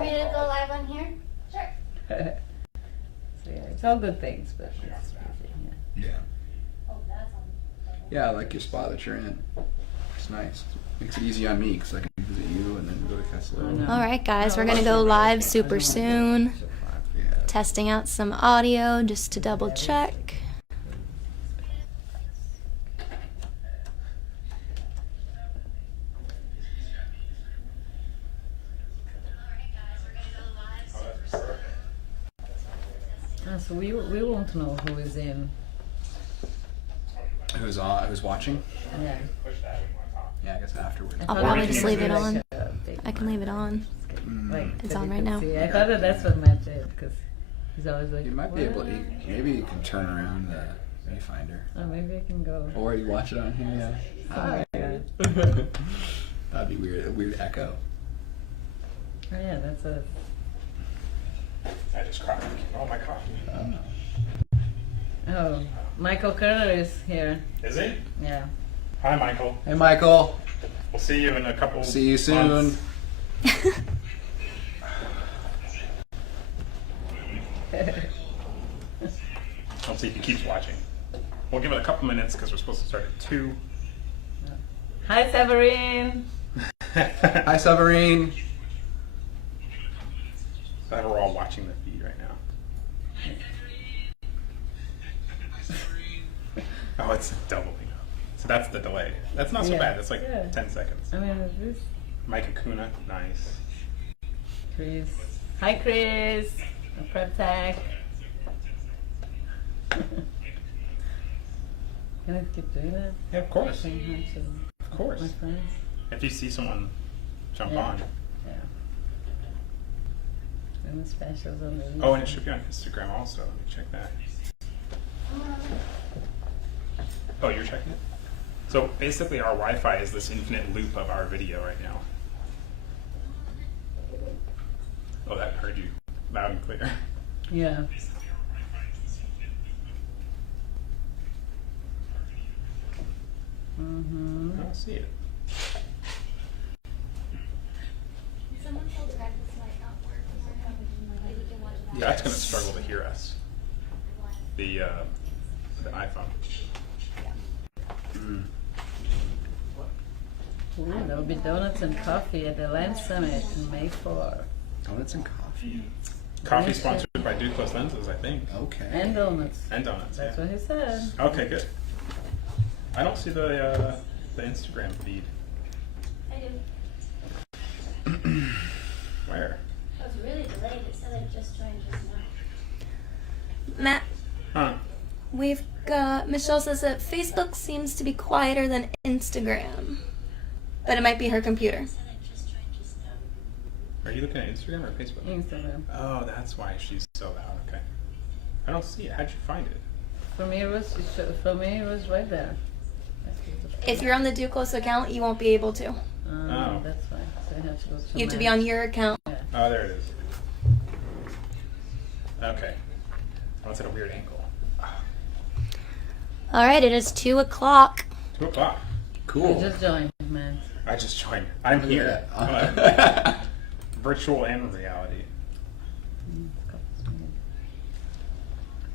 want me to go live on here? Sure. So yeah, it's all good things, but it's busy, Yeah, I like your spot that you're in. It's nice. Makes it easy on me because I can visit you and then go to Kessler. All right, guys, we're gonna go live super soon. Testing out some audio just to double check. So we won't know who is in. Who's watching? Yeah. Yeah, I guess afterwards. I'll probably just leave it on. I can leave it on. It's on right now. I thought that's what Matt did because he's always like. You might be able to. Maybe you can turn around the viewfinder. Oh, maybe I can go. Or you watch it on here. Yeah. Hi. That'd be weird. A weird echo. Oh yeah, that's a. I just cried. Oh, my coffee. Oh, Michael Kerner is here. Is he? Yeah. Hi, Michael. Hey, Michael. We'll see you in a couple. See you soon. I'll see if he keeps watching. We'll give it a couple minutes because we're supposed to start at 2. Hi, Severine. Hi, Severine. Glad we're all watching the feed right now. Oh, it's doubling up. So that's the delay. That's not so bad. That's like 10 seconds. I mean, this Mike Acuna, nice. Chris. Hi, Chris. Prep tech. Can I keep doing that? Yeah, of course. Saying hi to Of course. my friends. If you see someone jump Yeah. on. Yeah. And the specials on the. Oh, and it should be on Instagram also. Let me check that. Oh, you're checking it? So basically our Wi-Fi is this infinite loop of our video right now. Oh, that heard you loud and clear. Yeah. I don't see it. Someone told Greg this might not work. Maybe we can watch that. That's going to struggle to hear us. The iPhone. Ooh, there'll be donuts and coffee at the Lens Summit in May 4. Donuts and coffee. Coffee sponsored by Duclos Lenses, I think. Okay. And donuts. And donuts. That's Yeah. what he said. Okay, good. I don't see the Instagram feed. I do. Where? I was really delayed. It said I just joined just now. Matt, Huh. we've got, Michelle says that Facebook seems to be quieter than Instagram. But it might be her computer. Are you looking at Instagram or Facebook? Instagram. Oh, that's why she's so loud. Okay. I don't see it. How'd you find it? For me, it was right there. If you're on the Duclos account, you won't be able to. Oh. That's fine. So I have to go to You have to be on your account. Yeah. Oh, there it is. Okay. Oh, it's at a weird angle. All right, it is 2 o'clock. 2 o'clock. Cool. I just joined, man. I just joined. I'm here. Virtual and reality.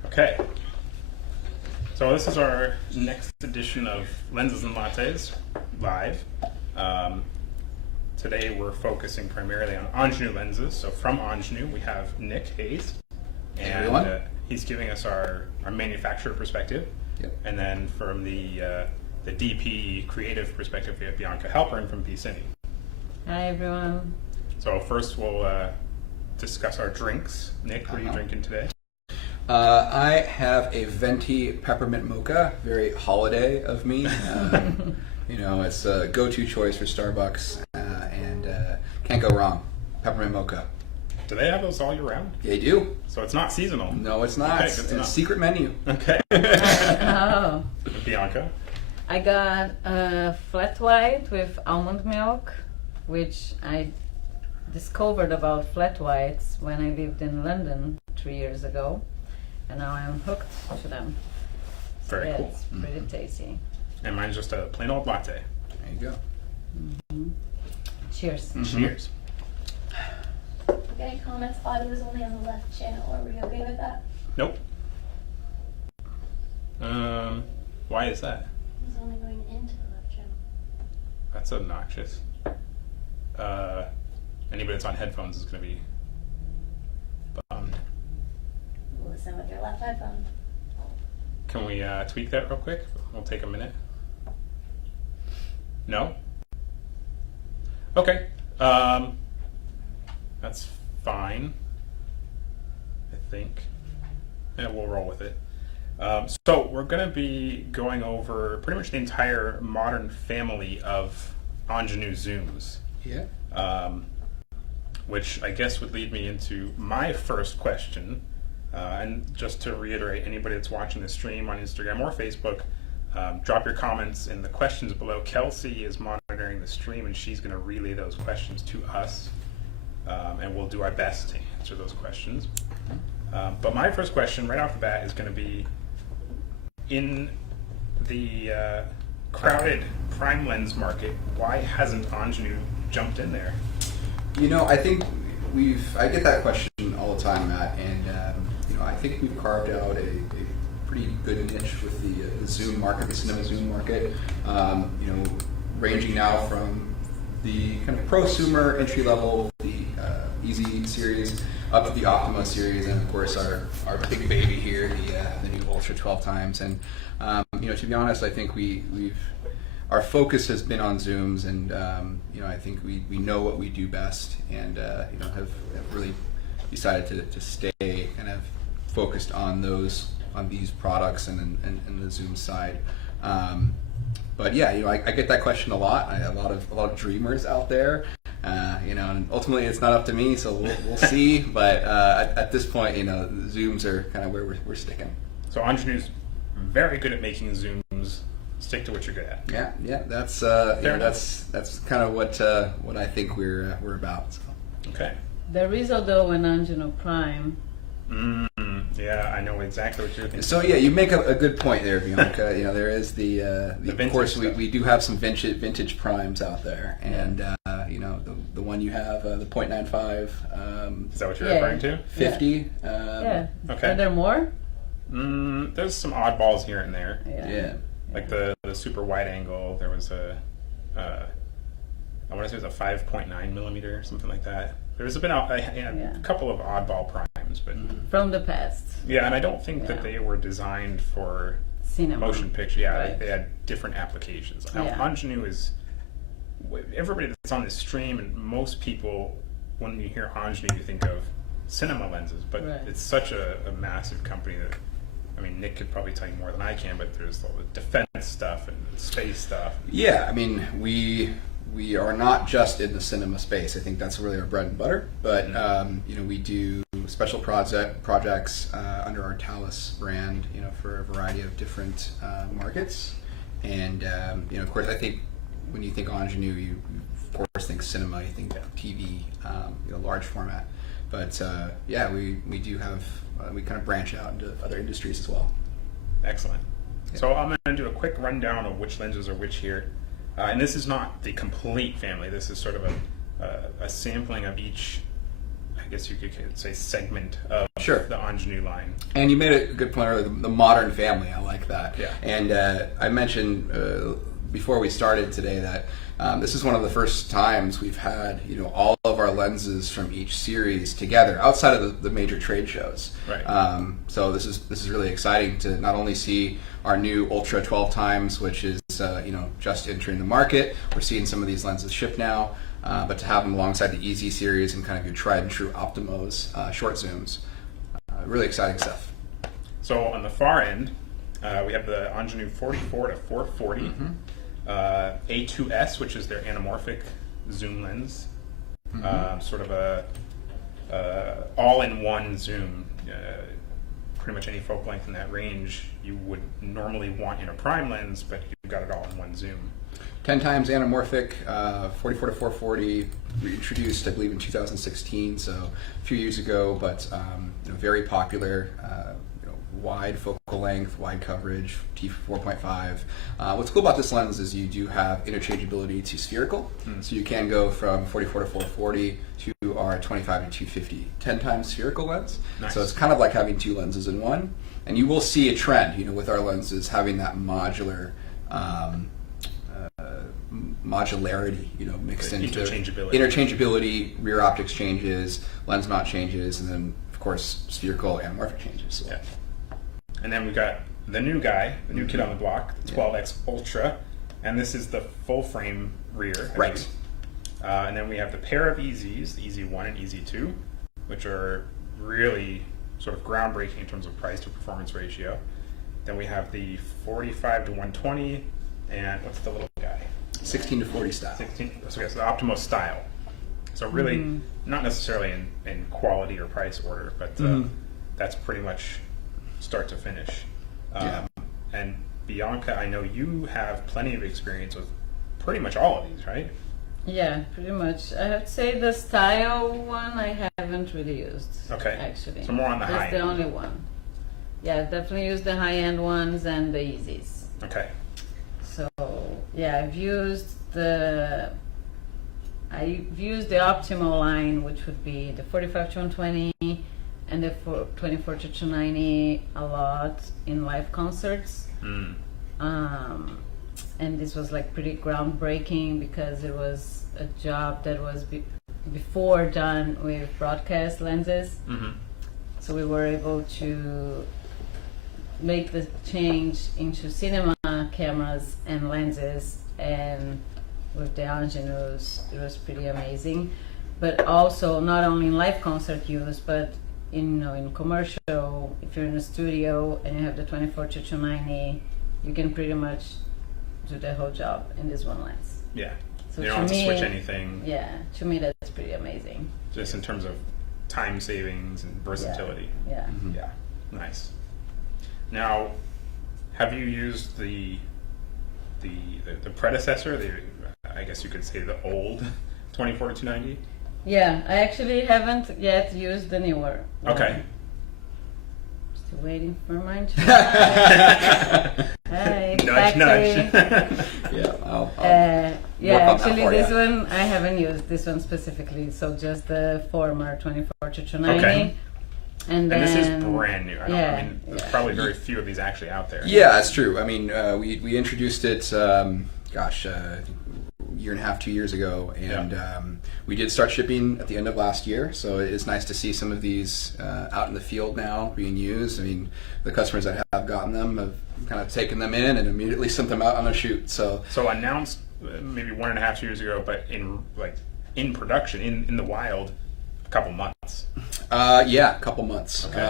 Okay. So this is our next edition of Lenses and Lattes live. Today we're focusing primarily on Angenieux lenses. So from Angenieux we have Nick Hayes, and he's giving us our manufacturer perspective. Yep. And then from the DP creative perspective, we have Bianca Halpern from BeCine. Hi, everyone. So first we'll discuss our drinks. Nick, what are you drinking today? I have a venti peppermint mocha, very holiday of me. You know, it's a go-to choice for Starbucks, and can't go wrong. Peppermint mocha. Do they have those all year round? They do. So it's not seasonal? No, it's not. Okay, It's good to a know. secret menu. Okay. Oh. Bianca? I got a flat white with almond milk, which I discovered about flat whites when I lived in London 3 years ago, and now I'm hooked to them. Very Yeah, cool. it's pretty tasty. And mine's just a plain old latte. There you go. Cheers. Cheers. You comments thought it was only on the left channel. Are we okay with that? Nope. Why is that? It's only going into the left channel. That's obnoxious. Anybody that's on headphones is going to be bummed. Listen with your left headphone. Can we tweak that real quick? We'll take a minute. No? Okay. That's fine. I think. And we'll roll with it. So we're going to be going over pretty much the entire modern family of Angenieux zooms. Yeah. Which I guess would lead me into my first question. And just to reiterate, anybody that's watching the stream on Instagram or Facebook, drop your comments in the questions below. Kelsey is monitoring the stream, and she's going to relay those questions to us, and we'll do our best to answer those questions. But my first question, right off the bat, is going to be, in the crowded prime lens market, why hasn't Angenieux jumped in there? You know, I think I get that question all the time, Matt, and I think we've carved out a pretty good niche with the zoom market, the cinema zoom market. Ranging now from the kind of prosumer entry level, the Easy series, up to the Optima series, and of course our big baby here, the new Ultra 12 times. And to be honest, I think our focus has been on zooms, and I think we know what we do best, and have really decided to stay and have focused on these products and the zoom side. But yeah, I get that question a lot. I have a lot of dreamers out there, and ultimately it's not up to me, so we'll see. But at this point, zooms are kind of where we're sticking. So Angenieux's very good at making zooms. Stick to what you're good at. Yeah, that's that's kind of what I think we're about. So. Okay. There is although an Angenieux Prime. Yeah, I know exactly what you're thinking. So yeah, you make a good point there, Bianca. there is the of course we do have some vintage primes out there, and the one you have, the .95. Is that what you're referring to? 50. Yeah. Okay. Are there more? There's some oddballs here and there. Yeah. Like the super wide angle. There was I want to say it was a 5.9 millimeter, something like that. There's been a couple of oddball primes, but from the past. Yeah, and I don't think that they were designed for cinema motion picture. Yeah, right. they had different applications. Now, Angenieux is, everybody that's on this stream, and most people, when you hear Angenieux, you think of cinema lenses, but it's such a massive company that, I mean, Nick could probably tell you more than I can, but there's all the defense stuff and space stuff. Yeah, I mean, we are not just in the cinema space. I think that's really our bread and butter. But we do special projects under our Talus brand, for a variety of different markets. And of course, I think when you think Angenieux, you of course think cinema. You think TV, large format. But we do have we kind of branch out into other industries as well. Excellent. Yeah. So I'm going to do a quick rundown of which lenses are which here. And this is not the complete family. This is sort of a sampling of each, I guess you could say, segment of the Angenieux line. And you made a good point earlier, the modern family. I like that. Yeah. And I mentioned before we started today that this is one of the first times we've had all of our lenses from each series together outside of the major trade shows. Right. So this is really exciting to not only see our new Ultra 12 times, which is just entering the market. We're seeing some of these lenses ship now, but to have them alongside the Easy series and kind of your tried and true Optimas short zooms, really exciting stuff. So on the far end, we have the Angenieux 44 to 440. A2S, which is their anamorphic zoom lens, sort of a all-in-one zoom. Pretty much any focal length in that range you would normally want in a prime lens, but you've got it all in one zoom. 10 times anamorphic, 44 to 440, introduced I believe in 2016, so a few years ago, but very popular. Wide focal length, wide coverage, t4.5. What's cool about this lens is you do have interchangeability to spherical, so you can go from 44 to 440 to our 25 to 250 10 times spherical lens. Nice. So it's kind of like having two lenses in one. And you will see a trend, with our lenses having that modular modularity, mixed into interchangeability, rear optics changes, lens mount changes, and then of course spherical anamorphic changes. Yeah. And then we've got the new guy, the new kid on the block, the 12X Ultra, and this is the full frame rear. Right. And then we have the pair of EZs, the EZ1 and EZ2, which are really sort of groundbreaking in terms of price to performance ratio. Then we have the 45 to 120, and what's the little guy? 16 to 40 style. 16. So the Optimal style. So really, not necessarily in quality or price order, but that's pretty much start to finish. And Bianca, I know you have plenty of experience with pretty much all of these, right? Yeah, pretty much. I have to say the style one I haven't really used. Okay. Actually. So more on the high That's the end. only one. Yeah, definitely use the high-end ones and the Yeezys. Okay. So yeah, I've used the optimal line, which would be the 45 to 120 and the 24 to 290 a lot in live concerts. And this was like pretty groundbreaking because it was a job that was before done with broadcast lenses. So we were able to make the change into cinema cameras and lenses, and with the Angenieux it was pretty amazing. But also not only in live concert use, but in commercial, if you're in a studio and you have the 24 to 290, you can pretty much do the whole job in this one lens. Yeah. So You don't have to switch anything. Yeah, to me that's pretty amazing. Just in terms of time savings and versatility. Yeah. Yeah. Nice. Now, have you used the predecessor? I guess you could say the old 24 to 290. Yeah, I actually haven't yet used the newer one. Okay. Still waiting for mine to Hi, Nudge, factory. nudge. Yeah, I'll Yeah, work on that actually for this ya. one I haven't used this one specifically, so just the former 24 to 290. Okay. And And this is then brand new. I mean, there's probably very few of these actually out there. Yeah, that's true. I mean, we introduced it, a year and a half, 2 years ago, and we did start shipping at the end of last year. So it is nice to see some of these out in the field now being used. I mean, the customers that have gotten them have kind of taken them in and immediately sent them out on a shoot. So announced maybe 1.5 2 years ago, but in production in the wild, a couple months. Yeah, a couple months. Okay.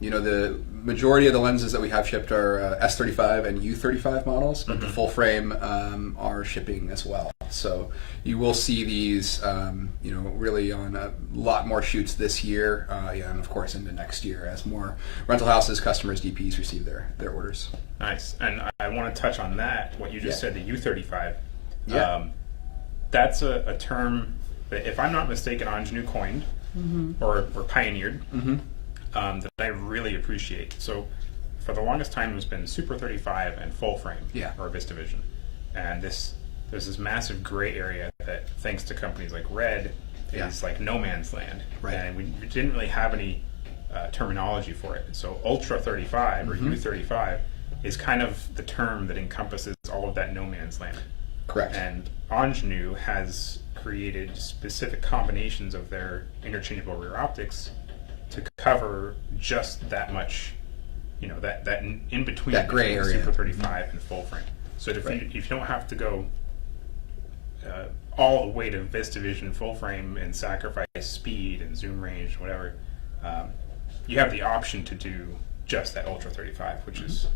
The majority of the lenses that we have shipped are S35 and U35 models, but the full frame are shipping as well. So you will see these, really on a lot more shoots this year, and of course into next year as more rental houses, customers, DPs receive their orders. Nice. And I want to touch on that, what you just said, the U35. Yeah. That's a term that, if I'm not mistaken, Angenieux coined or pioneered, that I really appreciate. So for the longest time, it's been Super 35 and full frame, or VistaVision. And there's this massive gray area that, thanks to companies like Red, is like no man's land. Right. And we didn't really have any terminology for it. So Ultra 35 or U35 is kind of the term that encompasses all of that no man's land. Correct. And Angenieux has created specific combinations of their interchangeable rear optics to cover just that much, that in between that gray area, Super 35 and full frame. So if you don't have to go all the way to VistaVision full frame and sacrifice speed and zoom range, whatever, you have the option to do just that Ultra 35, which is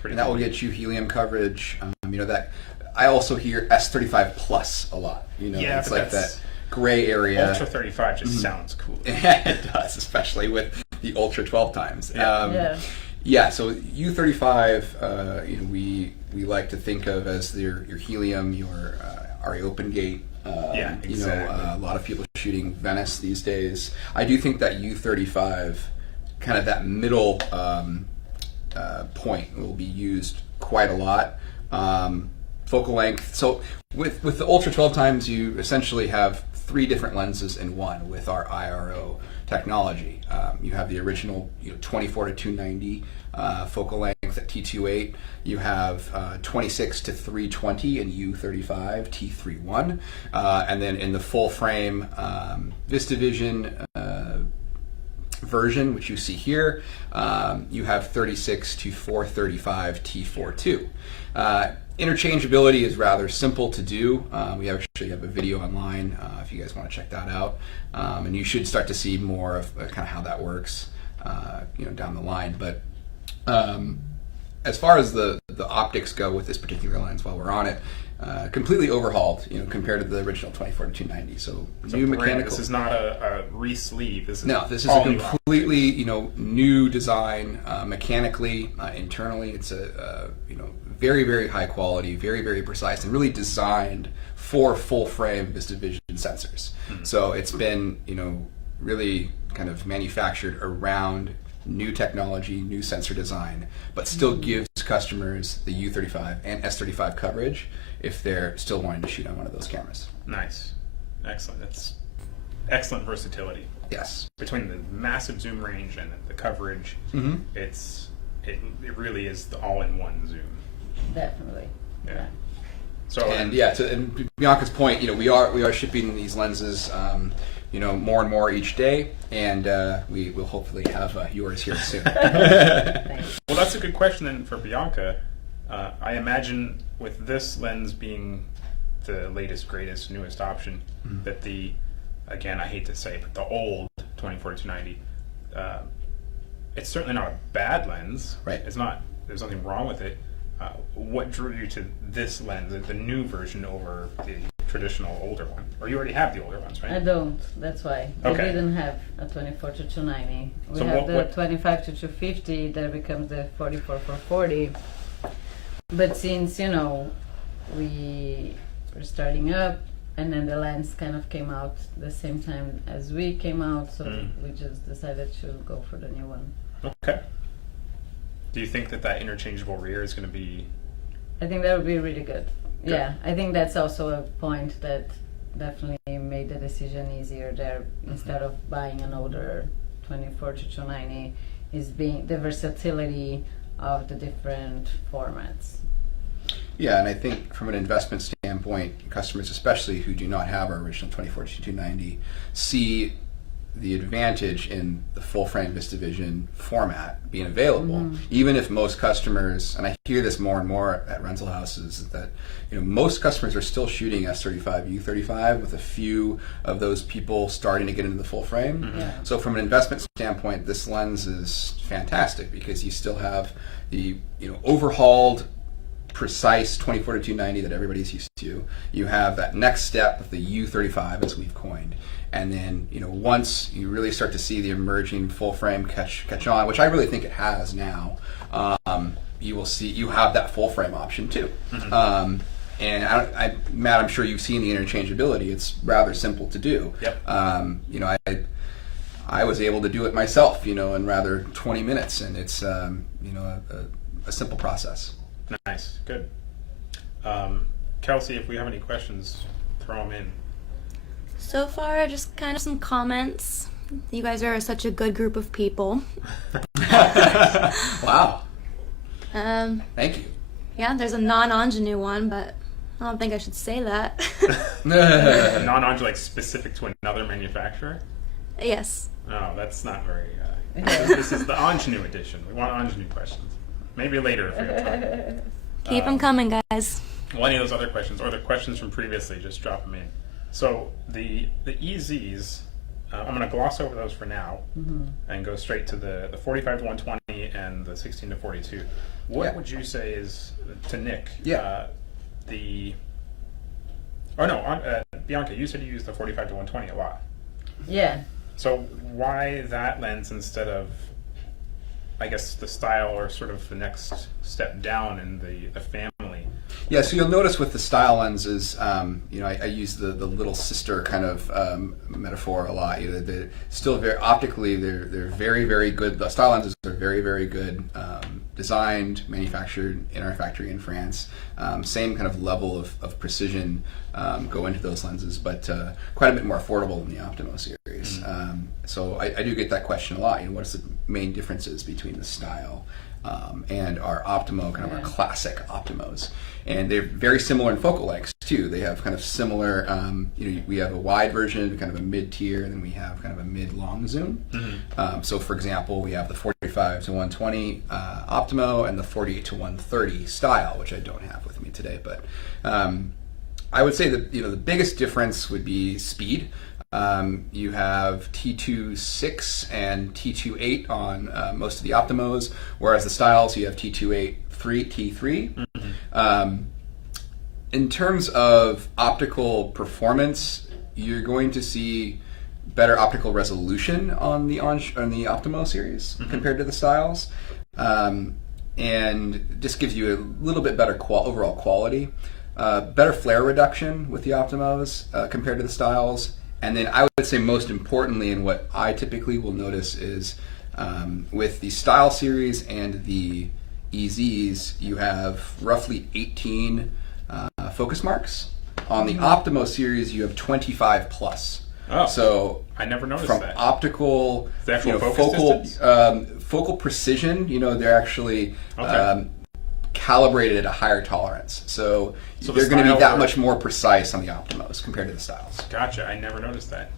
pretty. And that cool. will get you helium coverage. That I also hear S35 plus a lot. It's like that gray area. Ultra 35 just sounds cool. It does, especially with the Ultra 12 times. Yeah. So U35, we like to think of as your helium, your RA open gate. Exactly. A lot of people shooting Venice these days. I do think that U35, kind of that middle point, will be used quite a lot. Focal length. So with the Ultra 12 times, you essentially have 3 different lenses in one with our IRO technology. You have the original 24 to 290 focal length at T28. You have 26 to 320 in U35 T31, and then in the full frame VistaVision version, which you see here, you have 36 to 435 T42. Interchangeability is rather simple to do. We actually have a video online if you guys want to check that out, and you should start to see more of kind of how that works, down the line. But as far as the optics go with this particular lens, while we're on it, completely overhauled, compared to the original 24 to 290. So new mechanical. This is not a re-sleeve. This is this is a completely new design mechanically, internally. It's a very, very high quality, very, very precise, and really designed for full frame VistaVision sensors. Mm-hmm. So it's been really kind of manufactured around new technology, new sensor design, but still gives customers the U35 and S35 coverage if they're still wanting to shoot on one of those cameras. Nice. Excellent. That's excellent versatility. Yes. Between the massive zoom range and the coverage, mm-hmm. it really is the all-in-one zoom. Definitely. Yeah. So to Bianca's point, we are shipping these lenses more and more each day, and we will hopefully have yours here soon. Well, that's a good question then for Bianca. I imagine with this lens being the latest, greatest, newest option, mm-hmm. that again, I hate to say it, but the old 24 to 290, it's certainly not a bad lens. Right. There's nothing wrong with it. What drew you to this lens, the new version, over the traditional older one? Or you already have the older ones, right? I don't. That's why. Okay. We didn't have a 24 to 290. We So have the what 25 to 250 that becomes the 44 for 40. But since, we were starting up, and then the lens kind of came out the same time as we came out, so we just decided to go for the new one. Okay. Do you think that interchangeable rear is going to be... I think that would be really good. Yeah, I think that's also a point that definitely made the decision easier there. Mm-hmm. Instead of buying an older 24 to 290, is being the versatility of the different formats. Yeah, and I think from an investment standpoint, customers especially who do not have our original 24 to 290 see the advantage in the full frame VistaVision format being available, mm-hmm. even if most customers, and I hear this more and more at rental houses, that most customers are still shooting S35, U35, with a few of those people starting to get into the full frame. Mm-hmm. Yeah. So from an investment standpoint, this lens is fantastic because you still have the overhauled, precise 24 to 290 that everybody's used to. You have that next step of the U35, as we've coined. And then, once you really start to see the emerging full frame catch on, which I really think it has now, you have that full frame option too. Mm-hmm. And Matt, I'm sure you've seen the interchangeability. It's rather simple to do. Yep. I was able to do it myself, in rather 20 minutes, and it's a simple process. Nice, good. Kelsey, if we have any questions, throw them in. So far, just kind of some comments. You guys are such a good group of people. Wow. Thank you. Yeah, there's a non-Angenieux one, but I don't think I should say that. Non-Angenieux, like specific to another manufacturer? Yes. Oh, that's not very... This is the Angenieux edition. We want Angenieux questions. Maybe later if we have time. Keep them coming, guys. Well, any of those other questions, or the questions from previously, just drop them in. So the EZs, I'm going to gloss over those for now, mm-hmm. and go straight to the 45 to 120 and the 16 to 42. What would you say is, to Nick, Bianca, you said you use the 45 to 120 a lot. Yeah. So why that lens instead of, I guess, the style or sort of the next step down in the family? Yeah, so you'll notice with the style lenses, I use the little sister kind of metaphor a lot. They're still very optically, they're very, very good. The style lenses are very, very good, designed, manufactured in our factory in France. Same kind of level of precision go into those lenses, but quite a bit more affordable than the Optimo series. So I do get that question a lot. What's the main differences between the style and our Optimo, kind of our classic Optimos? And they're very similar in focal lengths too. They have kind of similar, we have a wide version, kind of a mid-tier, and then we have kind of a mid-long zoom. So for example, we have the 45 to 120 Optimo and the 48 to 130 style, which I don't have with me today. But I would say that the biggest difference would be speed. You have T2.6 and T2.8 on most of the Optimos, whereas the styles you have T2.8, T3. In terms of optical performance, you're going to see better optical resolution on the Optimo series compared to the styles, and just gives you a little bit better overall quality, better flare reduction with the Optimos compared to the styles. And then I would say most importantly, and what I typically will notice is with the style series and the EZs, you have roughly 18 focus marks. On the Optimo series, you have 25 plus. Oh, so I never noticed from that. Optical, The actual focus distance? Focal precision, they're actually calibrated at a higher tolerance. So they're going to be that much more precise on the Optimos compared to the styles. Gotcha. I never noticed that.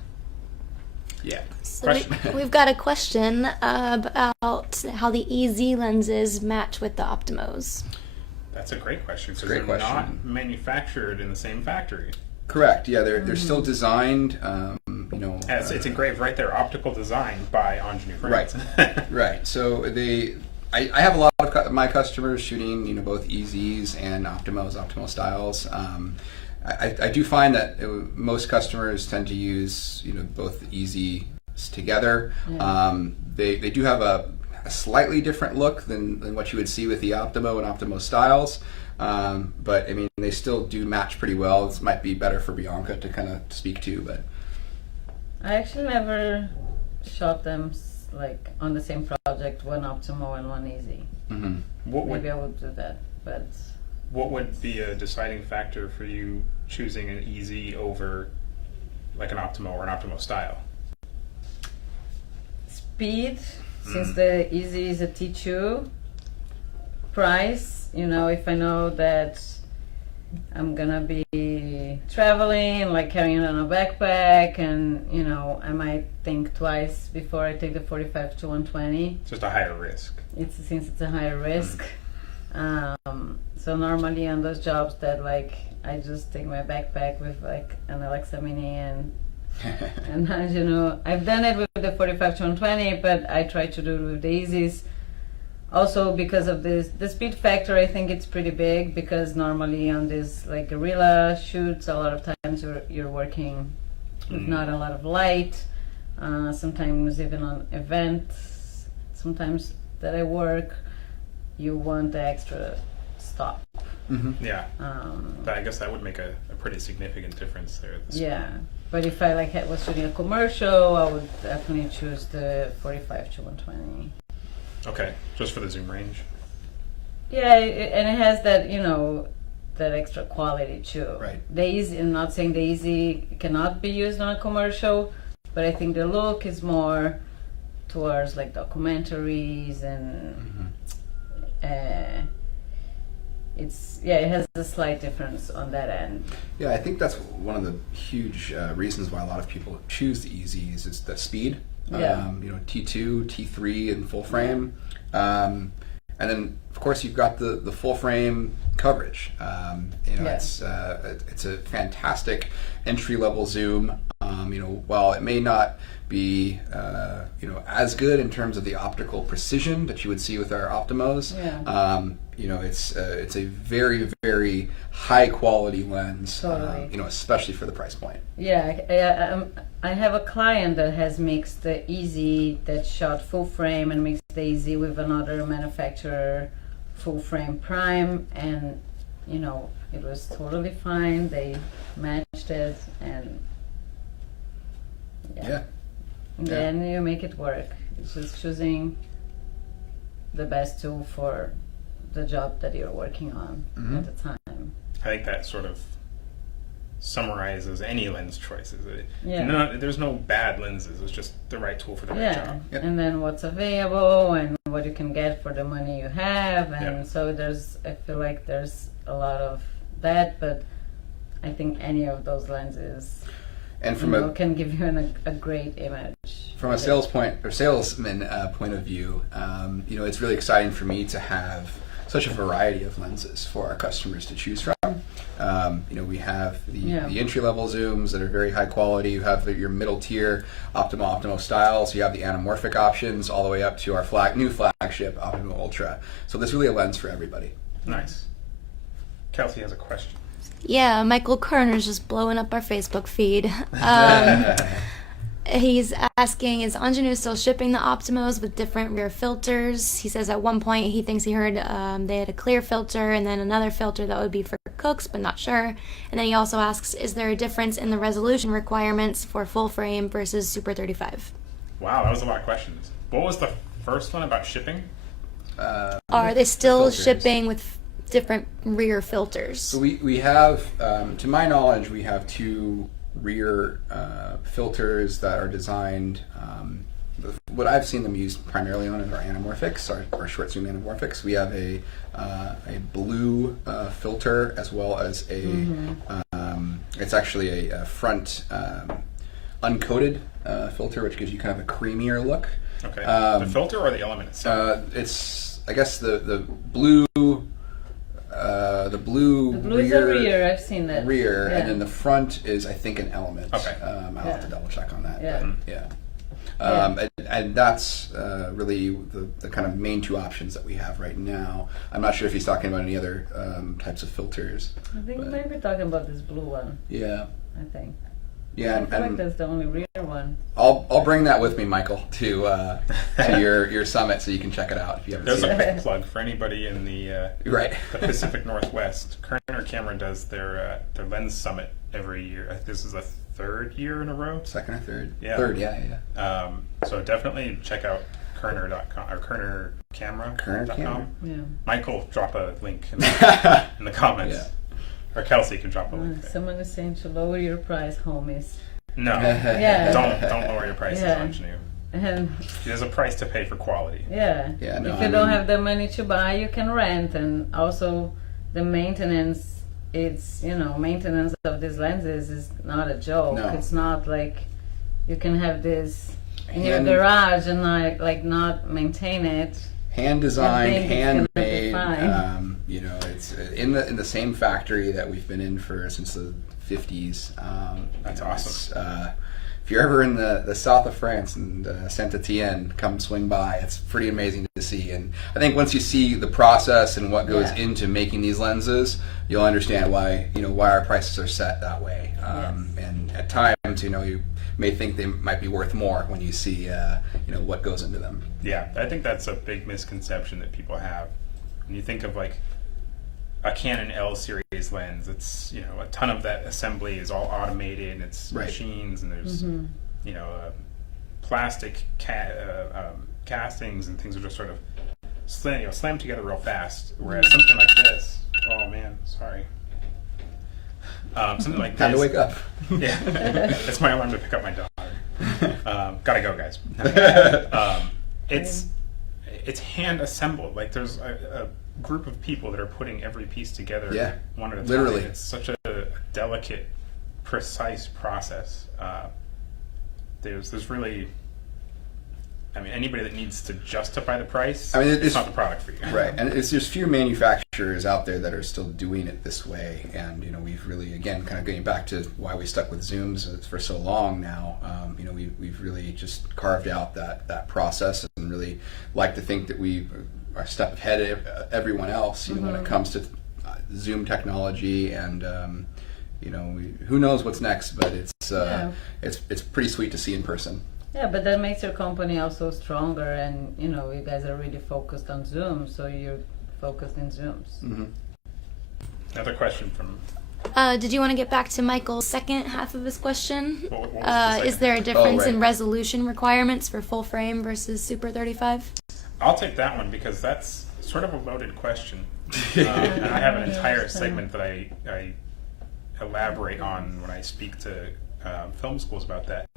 Yeah. So we've got a question about how the EZ lenses match with the Optimos. That's a great question. So Great they're question. not manufactured in the same factory. Correct. Yeah, they're still designed. It's engraved right there. Optical design by Angenieux, France. Right. So I have a lot of my customers shooting, both EZs and Optimo styles. I do find that most customers tend to use, both EZs together. Yeah. They do have a slightly different look than what you would see with the Optimo and Optimo styles. But I mean, they still do match pretty well. This might be better for Bianca to kind of speak to, but I actually never shot them like on the same project, one Optimo and one EZ. Maybe I would do that, but what would be a deciding factor for you choosing an EZ over like an Optimo or an Optimo style? speed, since the EZ is a T2. Price, if I know that I'm gonna be traveling, like carrying on a backpack, and I might think twice before I take the 45 to 120. Just a higher risk. Since it's a higher risk. So normally on those jobs that I just take my backpack with an Alexa Mini and I've done it with the 45 to 120, but I try to do it with the EZs. Also because of the speed factor, I think it's pretty big, because normally on this guerrilla shoots, a lot of times you're working with not a lot of light. Sometimes even on events, sometimes that I work, you want the extra stop. Mm-hmm. Yeah. But I guess that would make a pretty significant difference there. At the Yeah. But if I was shooting a commercial, I would definitely choose the 45 to 120. Okay, just for the zoom range. Yeah, and it has that, that extra quality too. Right. The easy, I'm not saying the easy cannot be used on a commercial, but I think the look is more towards documentaries and it has a slight difference on that end. Yeah, I think that's one of the huge reasons why a lot of people choose the EZs is the speed. Yeah. T2, T3, and full frame, and then of course you've got the full frame coverage. It's a fantastic entry level zoom. While it may not be as good in terms of the optical precision that you would see with our Optimos. Yeah. It's a very, very high quality lens. Totally. Especially for the price point. Yeah, I have a client that has mixed the EZ that shot full frame and mixed the EZ with another manufacturer full frame prime, and it was totally fine. They matched it, and Yeah. then you make it work. It's just choosing the best tool for the job that you're working on at the time. I think that sort of summarizes any lens choices. Yeah. There's no bad lenses. It's just the right tool for the right Yeah, job. Yep. and then what's available and what you can get for the money you have, and Yeah. so I feel like there's a lot of that, but I think any of those lenses And from can give you a great image. from a salesman point of view, it's really exciting for me to have such a variety of lenses for our customers to choose from. We have the entry-level zooms that are very high quality. You have your middle tier Optimo styles. You have the anamorphic options all the way up to our new flagship Optimo Ultra. So there's really a lens for everybody. Nice. Kelsey has a question. Yeah, Michael Kerner's just blowing up our Facebook feed. He's asking, is Angenieux still shipping the Optimos with different rear filters? He says at one point he thinks he heard they had a clear filter and then another filter that would be for cooks, but not sure. And then he also asks, is there a difference in the resolution requirements for full frame versus Super 35? Wow, that was a lot of questions. What was the first one about shipping? Are they still filters. shipping with different rear filters? So we have, to my knowledge, we have two rear filters that are designed. What I've seen them used primarily on are anamorphics, our short zoom anamorphics. We have a blue filter as well as it's actually a front uncoated filter, which gives you kind of a creamier look. Okay. The filter or the element itself? It's, I guess, the blue. The blue is a rear. I've seen that. Rear, Yeah. and then the front is, I think, an element. Okay. I'll have to double check on that. Yeah. But, and that's really the kind of main two options that we have right now. I'm not sure if he's talking about any other types of filters. I think but- maybe talking about this blue one. Yeah. I think. Yeah, I feel like and that's the only rear one. I'll bring that with me, Michael, to your summit so you can check it out if you haven't There's seen a it. quick plug for anybody in the Right. the Pacific Northwest. Kerner Camera does their lens summit every year. I think this is the third year in a row. Second or third? Yeah. Third, yeah. So definitely check out Kerner.com or KernerCamera.com. Kerner Camera. Yeah. Michael, drop a link in the comments. Yeah. Or Kelsey can drop a link. Someone is saying to lower your price, homies. No. Yeah. Don't lower your prices Yeah. on Angenieux. And There's a price to pay for quality. yeah, Yeah, no, if I you don't mean- have the money to buy, you can rent, and also the maintenance. It's maintenance of these lenses is not a joke. No. It's not like you can have this in your Hand- garage and like not maintain it. Hand designed, I think it's gonna be handmade. fine. It's in the same factory that we've been in since the 50s. That's awesome. If you're ever in the south of France and Saint Etienne, come swing by. It's pretty amazing to see. And I think once you see the process and what goes into making these lenses, you'll understand why our prices are set that way. And at times, you may think they might be worth more when you see what goes into them. Yeah, I think that's a big misconception that people have. When you think of like a Canon L series lens, it's a ton of that assembly is all automated and it's Right. machines and there's plastic castings and things are just sort of slammed together real fast. Whereas something like this, oh man, sorry. Something like Time this. to wake up. Yeah, that's my alarm to pick up my dog. Gotta go, guys. It's hand assembled. Like there's a group of people that are putting every piece together one at a time. Literally. It's such a delicate, precise process. There's really, anybody that needs to justify the price, it's not the product for you. Right, and there's few manufacturers out there that are still doing it this way, and we've really, again, kind of getting back to why we stuck with zooms for so long now. We've really just carved out that process, and really like to think that we are a step ahead of everyone else. When it comes to zoom technology, and who knows what's next, but it's pretty sweet to see in person. Yeah, but that makes your company also stronger, and you guys are really focused on Zoom, so you're focused in Zooms. Mm-hmm. Another question from... Did you want to get back to Michael's second half of his question? What was the second? Is there a difference right. in resolution requirements for full frame versus Super 35? I'll take that one because that's sort of a loaded question. And I have an entire segment that I elaborate on when I speak to film schools about that.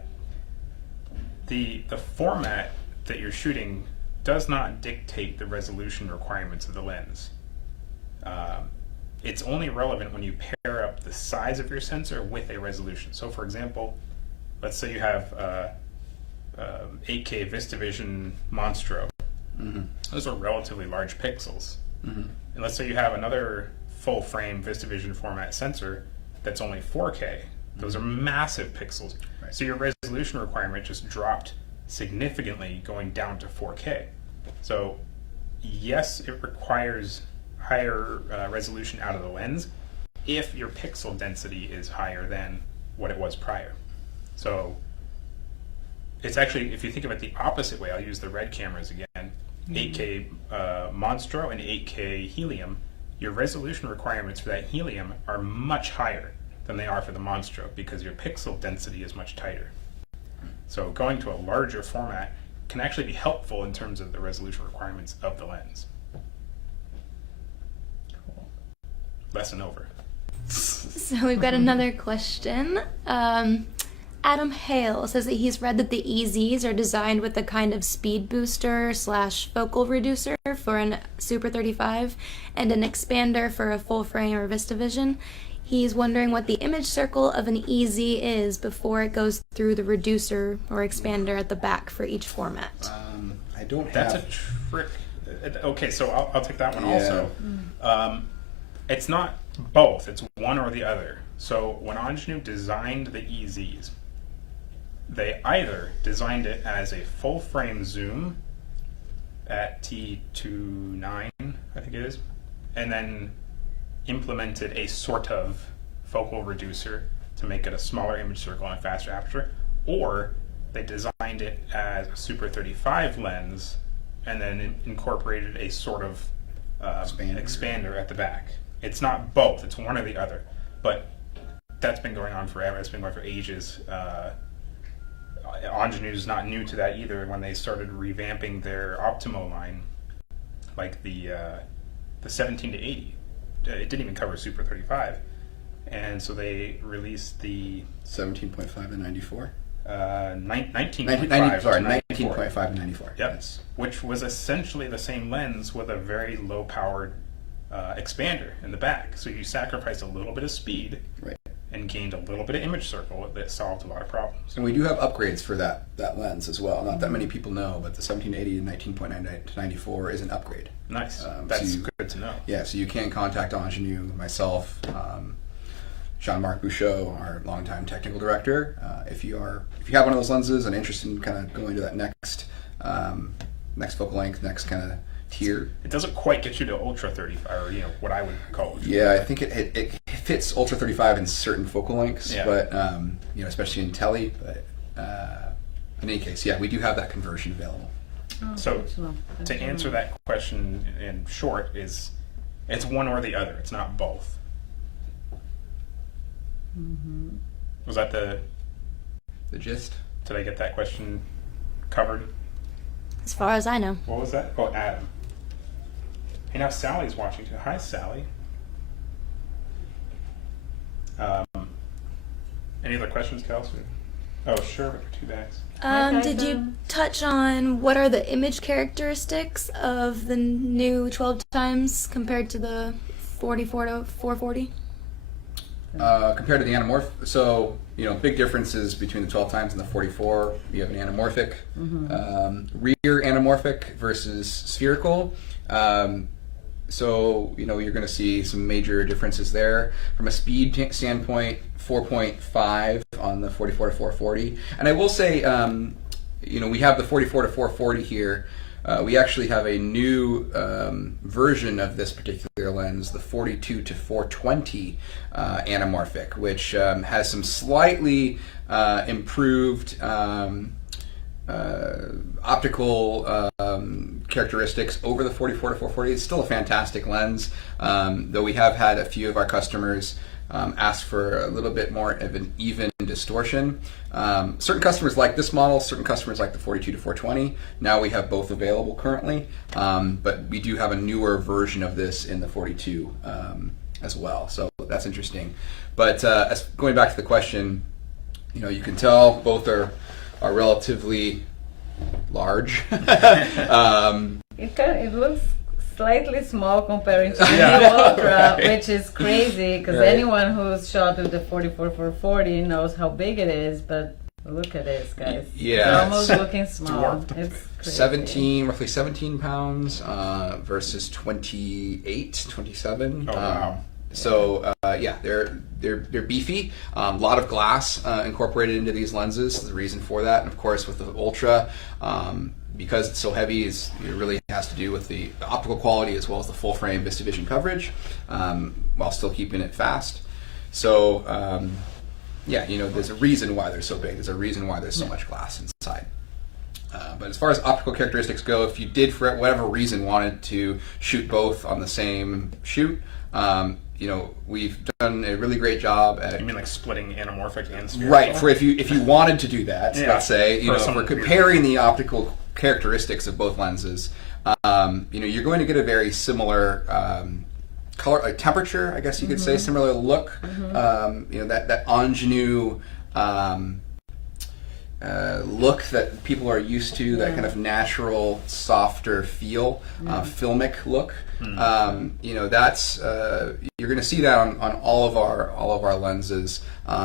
The format that you're shooting does not dictate the resolution requirements of the lens. It's only relevant when you pair up the size of your sensor with a resolution. So for example, let's say you have 8K VistaVision Monstro. Mm-hmm. Those are relatively large pixels. Mm-hmm. And let's say you have another full frame VistaVision format sensor that's only 4K. Those are massive pixels. Right. So your resolution requirement just dropped significantly going down to 4K. So yes, it requires higher resolution out of the lens if your pixel density is higher than what it was prior. So it's actually, if you think of it the opposite way, I'll use the red cameras again, 8K Monstro and 8K Helium, your resolution requirements for that Helium are much higher than they are for the Monstro because your pixel density is much tighter. So going to a larger format can actually be helpful in terms of the resolution requirements of the lens. Lesson over. So we've got another question. Adam Hale says that he's read that the EZs are designed with a kind of speed booster / focal reducer for an Super 35 and an expander for a full frame or VistaVision. He's wondering what the image circle of an EZ is before it goes through the reducer or expander at the back for each format. I don't have... That's a trick. Okay, so I'll take that one Yeah. also. It's not both, it's one or the other. So when Angenieux designed the EZs, they either designed it as a full frame zoom at T29, I think it is, and then implemented a sort of focal reducer to make it a smaller image circle and a faster aperture, or they designed it as a Super 35 lens and then incorporated a sort of expander at the back. It's not both, it's one or the other, but that's been going on forever. It's been going for ages. Angenieux is not new to that either. When they started revamping their Optimo line, like the 17 to 80, it didn't even cover Super 35, and so they released the 17.5 and 94? 19.5. Sorry, 19.5 and 94. Yep. Yes. Which was essentially the same lens with a very low-powered expander in the back. So you sacrificed a little bit of speed, Right. and gained a little bit of image circle that solved a lot of problems. And we do have upgrades for that lens as well. Not that many people know, but the 1780 and 19.9 to 94 is an upgrade. Nice. So That's good to know. Yeah, so you can contact Angenieux, myself, Jean-Marc Bouchot, our longtime technical director. If you have one of those lenses and interested in kind of going to that next focal length, next kind of tier. It doesn't quite get you to Ultra 35, or what I would call Ultra. Yeah, I think it fits Ultra 35 in certain focal lengths, Yeah. but especially in tele. But in any case, yeah, we do have that conversion available. Oh, So, good to know. Good to to answer know. that question in short, it's one or the other. It's not both. Mm-hmm. Was that The gist. did I get that question covered? As far as I know. What was that? Oh, Adam. Hey, now Sally's watching too. Hi, Sally. Any other questions, Kelsey? Oh, sure, but for 2 bags. Did you touch on what are the image characteristics of the new 12 times compared to the 44 to 440? Compared to the anamorphic, so big differences between the 12 times and the 44. You have an anamorphic, rear anamorphic versus spherical. So you're going to see some major differences there. From a speed standpoint, 4.5 on the 44 to 440. And I will say, we have the 44 to 440 here. We actually have a new version of this particular lens, the 42 to 420 anamorphic, which has some slightly improved optical characteristics over the 44 to 440. It's still a fantastic lens, though we have had a few of our customers ask for a little bit more of an even distortion. Certain customers like this model, certain customers like the 42 to 420. Now we have both available currently, but we do have a newer version of this in the 42 as well, so that's interesting. But as going back to the question, you can tell both are relatively large. It looks slightly small comparing to the Ultra, which is crazy because anyone who's shot with the 44-440 knows how big it is, but look at this, guys. Yeah, it's almost looking small. It's crazy. Roughly 17 pounds versus 28, 27. Oh, wow. So they're beefy. A lot of glass incorporated into these lenses. The reason for that, and of course with the Ultra, because it's so heavy, it really has to do with the optical quality as well as the full frame VistaVision coverage, while still keeping it fast. So there's a reason why they're so big. There's a reason why there's so much glass inside. But as far as optical characteristics go, if you did for whatever reason wanted to shoot both on the same shoot, we've done a really great job at. You mean like splitting anamorphic and spherical? Right. For if you wanted to do that, let's say, for comparing the optical characteristics of both lenses, you're going to get a very similar color, like temperature, I guess you could say, similar look. That Angenieux look that people are used to, that kind of natural, softer feel, filmic look. That's you're going to see that on all of our lenses,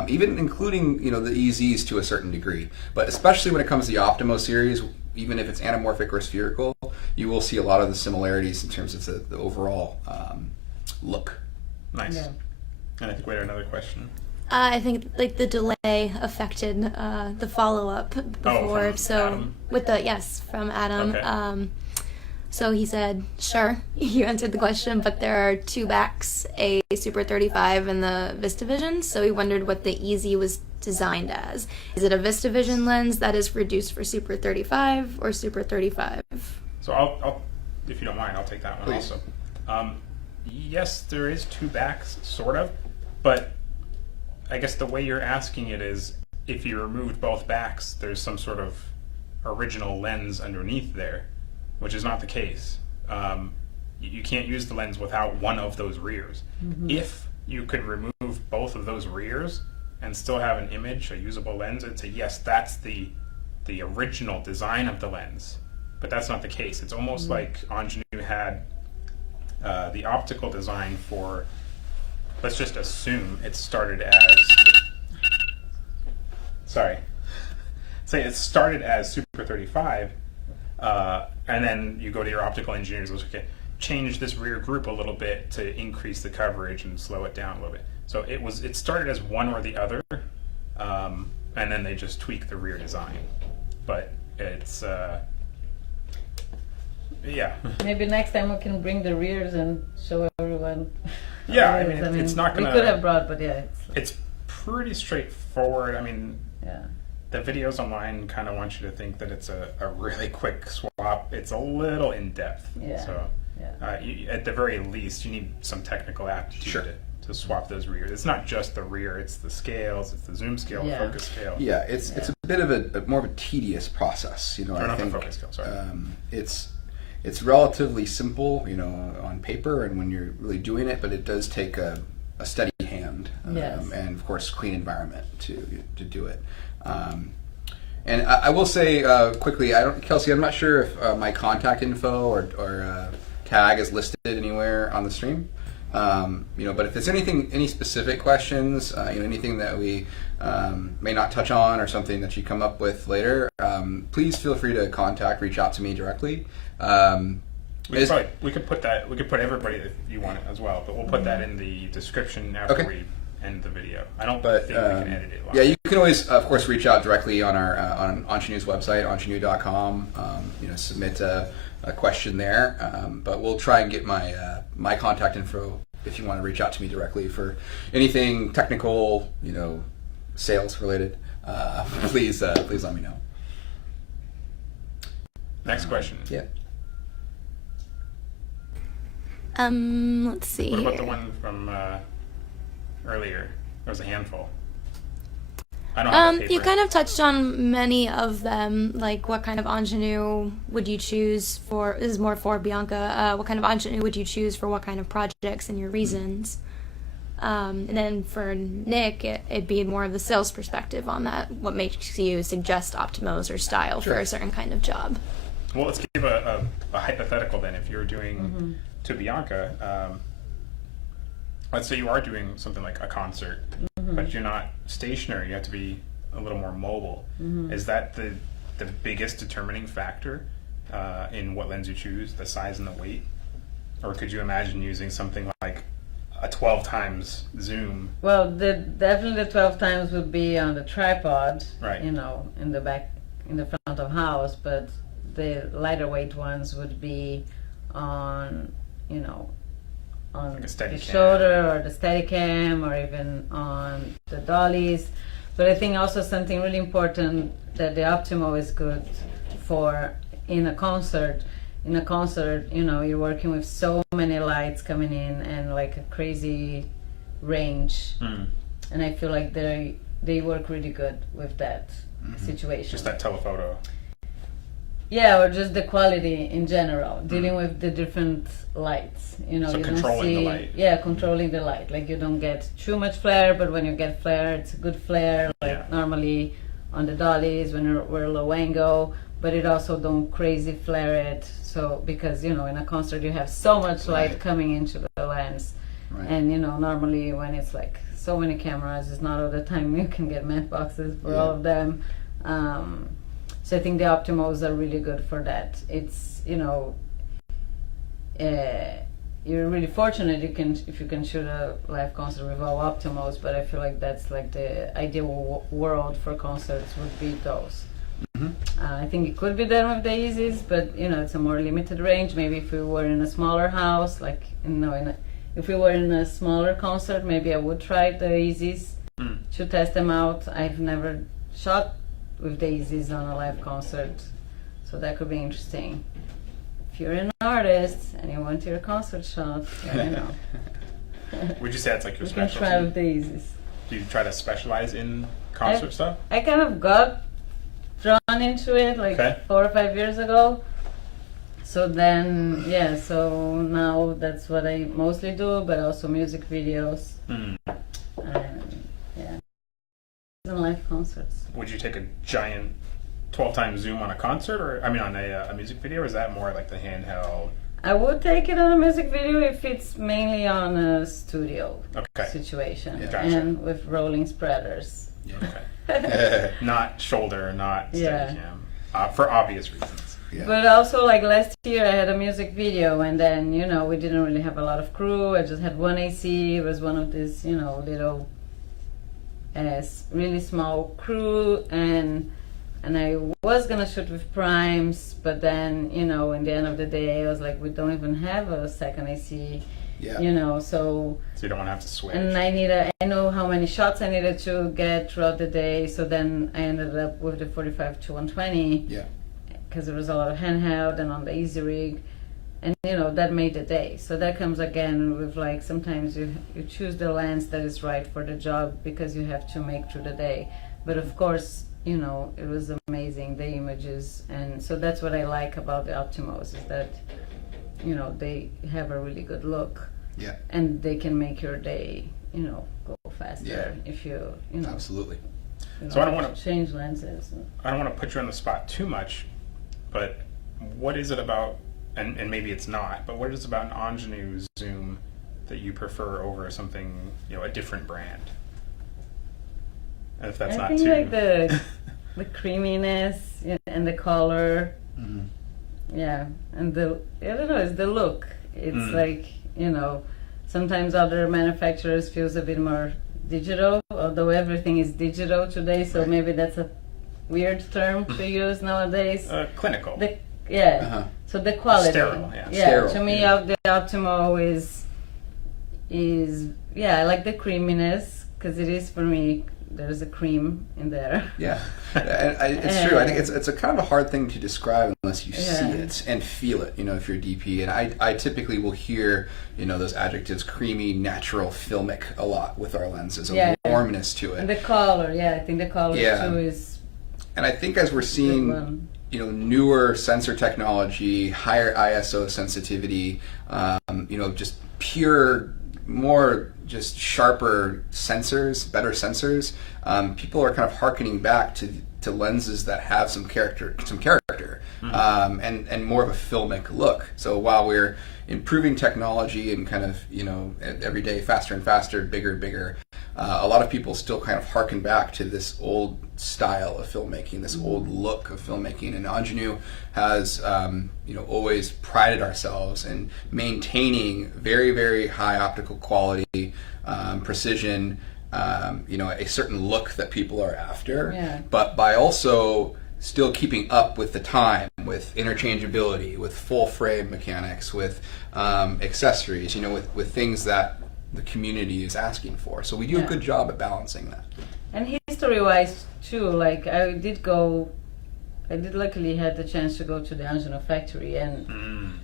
even including the EZs to a certain degree. But especially when it comes to the Optimo series, even if it's anamorphic or spherical, you will see a lot of the similarities in terms of the overall look. Nice. Yeah. And I think we had another question. I think like the delay affected the follow up before. Adam? From Adam. Okay. So he said, sure, you answered the question, but there are two backs, a Super 35 and the VistaVision. So he wondered what the EZ was designed as. Is it a VistaVision lens that is reduced for Super 35 or Super 35? So I'll if you don't mind, I'll take that one. Please. Also. Yes, there is two backs, sort of, but I guess the way you're asking it is, if you removed both backs, there's some sort of original lens underneath there, which is not the case. You can't use the lens without one of those rears. If you could remove both of those rears and still have an image, a usable lens, I'd say yes, that's the original design of the lens. But that's not the case. It's almost like Angenieux had the optical design for, let's just assume it started as Super 35, and then you go to your optical engineers and say, okay, change this rear group a little bit to increase the coverage and slow it down a little bit. So it started as one or the other, and then they just tweak the rear design. But it's Maybe next time we can bring the rears and show everyone. Yeah, I mean, it's not gonna. We could have brought, but it's pretty straightforward. I mean, the videos online kind of want you to think that it's a really quick swap. It's a little in depth. So, at the very least, you need some technical aptitude to swap those rears. It's not just the rear; it's the scales, it's the zoom scale, focus scale. Yeah, it's a bit of a more of a tedious process. I think the focus scale. Sorry. It's relatively simple, on paper and when you're really doing it, but it does take a steady hand and, of course, clean environment to do it. And I will say quickly, Kelsey, I'm not sure if my contact info or tag is listed anywhere on the stream. But if there's any specific questions, anything that we may not touch on or something that you come up with later, please feel free to reach out to me directly. We could put everybody that you want it as well, but we'll put that in the description after we end the video. I don't think we can edit it live. Yeah, you can always, of course, reach out directly on our on Angenieux's website, angenieux.com. Submit a question there, but we'll try and get my contact info if you want to reach out to me directly for anything technical, sales related. Please let me know. Next question. Yeah. Let's see. What about here. the one from earlier? There was a handful. I don't have the paper. You kind of touched on many of them, like what kind of ingenue would you choose for, this is more for Bianca, what kind of ingenue would you choose for what kind of projects and your reasons? And then for Nick, it'd be more of the sales perspective on that, what makes you suggest Optimos or style for a certain kind of job. Well, let's give a hypothetical then. If you're doing to Bianca, let's say you are doing something like a concert, but you're not stationary. You have to be a little more mobile. Is that the biggest determining factor in what lens you choose, the size and the weight? Or could you imagine using something like a 12 times zoom? Well, definitely the 12 times would be on the tripod, Right. you know, in the back, in the front of house, but the lighter weight ones would be on, you know, on Like a steady the cam. shoulder or the Steadicam or even on the dollies. But I think also something really important that the Optimo is good for in a concert. In a concert, you know, you're working with so many lights coming in and like a crazy range. And I feel like they work really good with that situation. Just that telephoto. Yeah, or just the quality in general, dealing with the different lights. You know, So you controlling don't see, the light. Yeah, controlling the light. Like you don't get too much flare, but when you get flare, it's a good flare. Like Yeah. normally on the dollies when we're low angle, but it also don't crazy flare it. So because you know in a concert you have so much light Right. coming into the lens, Right. and you know normally when it's like so many cameras, it's not all the time you can get matte boxes for all of them. So I think the Optimos are really good for that. It's, you know, you're really fortunate if you can shoot a live concert with all Optimos, but I feel like that's like the ideal world for concerts would be those. I think it could be done with the Yeezys, but you know it's a more limited range. Maybe if we were in a smaller house, like you know, if we were in a smaller concert, maybe I would try the Yeezys to test them out. I've never shot with the Yeezys on a live concert, so that could be interesting. If you're an artist and you want your concert shot, you know, Would you say that's like your you can specialty? try with the Yeezys. Do you try to specialize in concert stuff? I kind of got drawn into it like Okay. 4 or 5 years ago. So then, yeah, so now that's what I mostly do, but also music videos. And, yeah, and live concerts. Would you take a giant 12 times zoom on a concert, or I mean on a music video, or is that more like the handheld? I would take it on a music video if it's mainly on a studio Okay. situation Yeah. Gotcha. and with rolling spreaders. Okay. Not shoulder, not Yeah. Steadicam, for obvious reasons. Yeah. But also, like last year, I had a music video, and then you know we didn't really have a lot of crew. I just had one AC. It was one of these, you know, little, really small crew, and I was gonna shoot with primes, but then you know, in the end of the day, I was like, we don't even have a second AC, Yeah. you know, so. So you don't want to have to switch. And I know how many shots I needed to get throughout the day, so then I ended up with the 45 to 120. Yeah. Because there was a lot of handheld and on the easy rig, and you know that made the day. So that comes again with like sometimes you choose the lens that is right for the job because you have to make through the day. But of course, you know, it was amazing, the images, and so that's what I like about the Optimos is that you know they have a really good look. Yeah. And they can make your day, you know, go faster if you know. Absolutely. You So I don't know, wanna- change lenses. I don't want to put you on the spot too much, but what is it about, and maybe it's not, but what is it about an Angenieux zoom that you prefer over something, you know, a different brand? And if that's I not think too... like the creaminess and the color, yeah, and the I don't know, it's the look. It's like you know, sometimes other manufacturers feels a bit more digital, although everything is digital today. So Right. maybe that's a weird term to use nowadays. clinical. So the quality, Sterile, yeah. Sterile, to me, yeah. the Optimo is I like the creaminess because it is for me there's a cream in there. Yeah, it's true. I think it's a kind of a hard thing to describe unless you see it and feel it. You know, if you're a DP, and I typically will hear, you know, those adjectives: creamy, natural, filmic, a lot with our lenses. A warmness to it. And the color, I think the color too is. And I think as we're seeing, you know, newer sensor technology, higher ISO sensitivity, you know, just pure, more just sharper sensors, better sensors, people are kind of hearkening back to lenses that have some character, and more of a filmic look. So while we're improving technology and kind of, you know, every day faster and faster, bigger and bigger, a lot of people still kind of harken back to this old style of filmmaking, this old look of filmmaking. And Angenieux has, you know, always prided ourselves in maintaining very, very high optical quality, precision, you know, a certain look that people are after, but by also still keeping up with the time, with interchangeability, with full frame mechanics, with accessories, you know, with things that the community is asking for. So we do a good job at balancing that. And history-wise too, like I did luckily had the chance to go to the Angenieux factory, and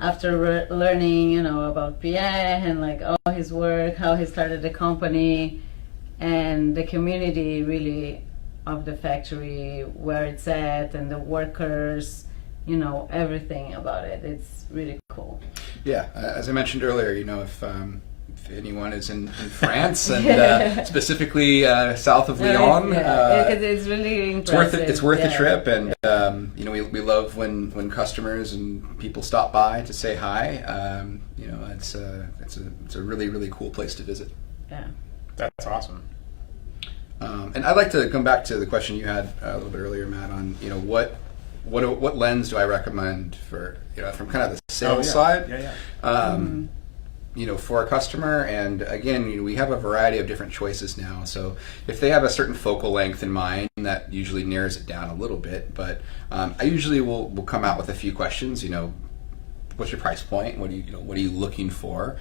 after learning, you know, about Pierre and like all his work, how he started the company, and the community really of the factory, where it's at, and the workers, you know, everything about it. It's really cool. Yeah, as I mentioned earlier, you know, if anyone is in France and specifically south of Lyon, it's really impressive. It's worth the trip, and you know, we love when customers and people stop by to say hi. You know, it's a really, really cool place to visit. Yeah, that's awesome. And I'd like to come back to the question you had a little bit earlier, Matt, on, you know, what lens do I recommend for, you know, from kind of the sales side, you know, for a customer. And again, you know, we have a variety of different choices now. So if they have a certain focal length in mind, that usually narrows it down a little bit. But I usually will come out with a few questions. You know, what's your price point? What are you looking for?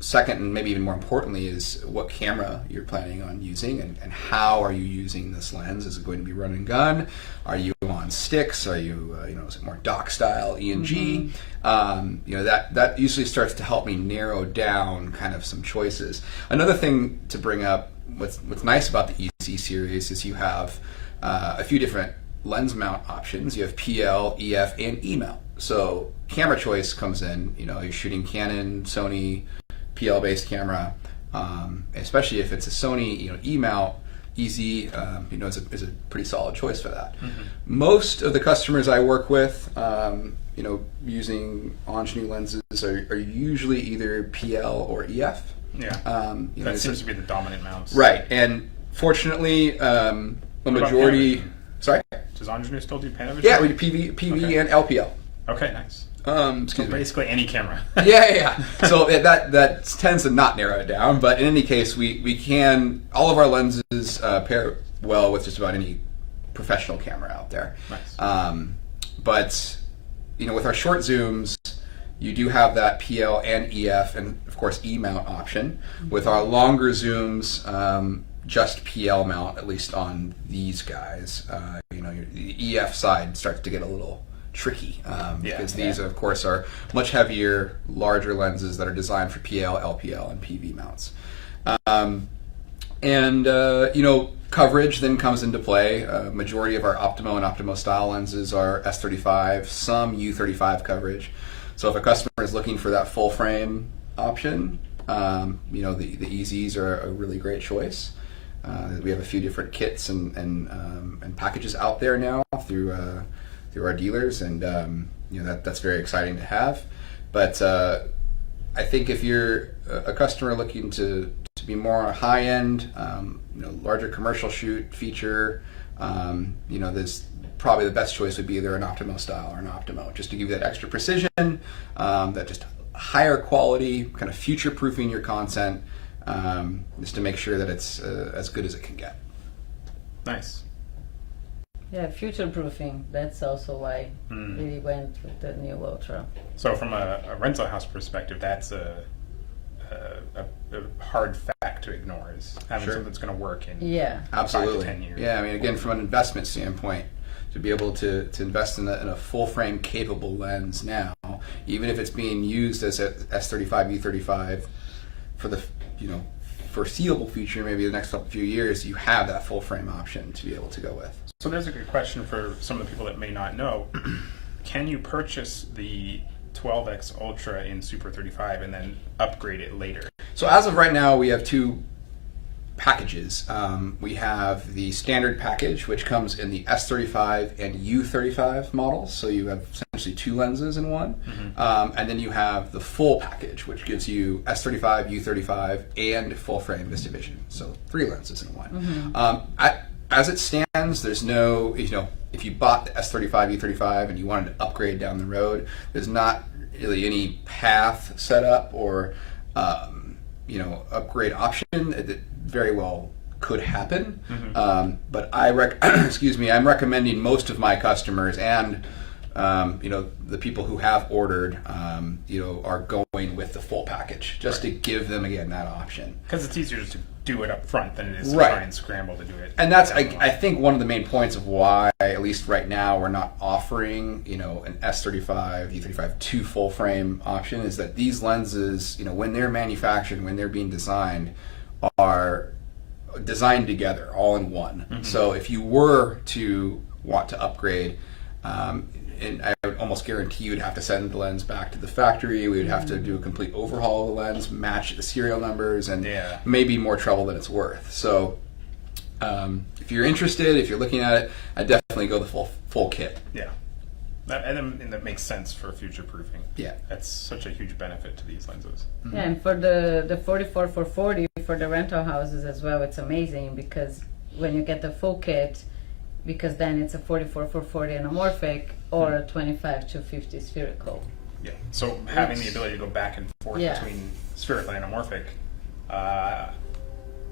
Second, and maybe even more importantly, is what camera you're planning on using, and how are you using this lens? Is it going to be run and gun? Are you on sticks? Are you, you know, is it more dock style, ENG? You know, that usually starts to help me narrow down kind of some choices. Another thing to bring up, what's nice about the EZ series is you have a few different lens mount options. You have PL, EF, and E mount. So camera choice comes in. You know, you're shooting Canon, Sony, PL-based camera, especially if it's a Sony, you know, E-mount, EZ, you know, is a pretty solid choice for that. Most of the customers I work with, you know, using Angenieux lenses are usually either PL or EF. Yeah, you that know, seems to be the dominant mounts. Right, and forfortunately, a majority. Sorry. Does Angenieux still do Panavision? Yeah, we do PV and LPL. Okay, nice. So basically any camera. yeah. So that tends to not narrow it down, but in any case, we can, all of our lenses pair well with just about any professional camera out there. Nice. But you know, with our short zooms, you do have that PL and EF, and of course E mount option. With our longer zooms, just PL mount, at least on these guys. You know, the EF side starts to get a little tricky because these, of course, are much heavier, larger lenses that are designed for PL, LPL, and PV mounts. You know, coverage then comes into play. Majority of our Optimo and Optimo style lenses are S35, some U35 coverage. So if a customer is looking for that full frame option, you know, the EZs are a really great choice. We have a few different kits and packages out there now through our dealers, and you know, that's very exciting to have. But I think if you're a customer looking to be more on a high end, you know, larger commercial shoot feature, you know, there's probably the best choice would be either an Optimo style or an Optimo, just to give you that extra precision, that just higher quality, kind of future proofing your content, just to make sure that it's as good as it can get. Nice. Yeah, future proofing. That's also why we went with the new Ultra. So from a rental house perspective, that's a hard fact to ignore is having Sure. something that's going to work in Yeah. 5 Absolutely. to 10 years. Yeah, I mean, again, from an investment standpoint, to be able to invest in a full frame capable lens now, even if it's being used as a S35, U35 for the foreseeable future, maybe the next few years, you have that full frame option to be able to go with. So there's a good question for some of the people that may not know. Can you purchase the 12x Ultra in Super 35 and then upgrade it later? So as of right now, we have two packages. We have the standard package, which comes in the S35 and U35 models. So you have essentially two lenses in one. And then you have the full package, which gives you S35, U35, and full frame Vistavision. So 3 lenses in one. As it stands, there's no, if you bought the S35, U35, and you wanted to upgrade down the road, there's not really any path set up or upgrade option. That very well could happen. But I'm recommending most of my customers and the people who have ordered are going with the full package just to give them again that option. Because it's easier just to do it up front than it is to Right. try and scramble to do it. And that's, I think, one of the main points of why, at least right now, we're not offering, an S35, U35 2 full frame option, is that these lenses, when they're manufactured, when they're being designed, are designed together, all in one. So if you were to want to upgrade, and I would almost guarantee you'd have to send the lens back to the factory. We would have to do a complete overhaul of the lens, match the serial numbers, and maybe more trouble than it's worth. So if you're interested, if you're looking at it, I'd definitely go the full kit. Yeah. And that makes sense for future proofing. Yeah. That's such a huge benefit to these lenses. Yeah, and for the 44 for 40 for the rental houses as well, it's amazing because when you get the full kit, because then it's a 44 for 40 anamorphic or a 25 to 50 spherical. Yeah. So having the ability to go back and forth between spherical and anamorphic,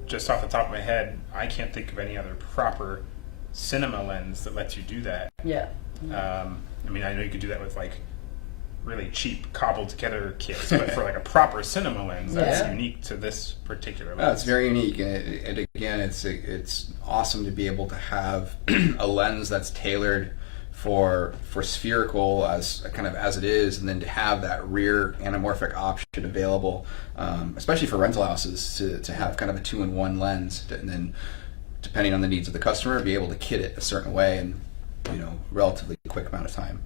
just off the top of my head, I can't think of any other proper cinema lens that lets you do that. Yeah. I know you could do that with like really cheap cobbled together kits, but for like a proper cinema lens, that's unique to this particular lens. It's very unique, and again, it's awesome to be able to have a lens that's tailored for spherical as it is, and then to have that rear anamorphic option available, especially for rental houses, to have kind of a 2-in-1 lens, and then depending on the needs of the customer, be able to kit it a certain way in relatively quick amount of time.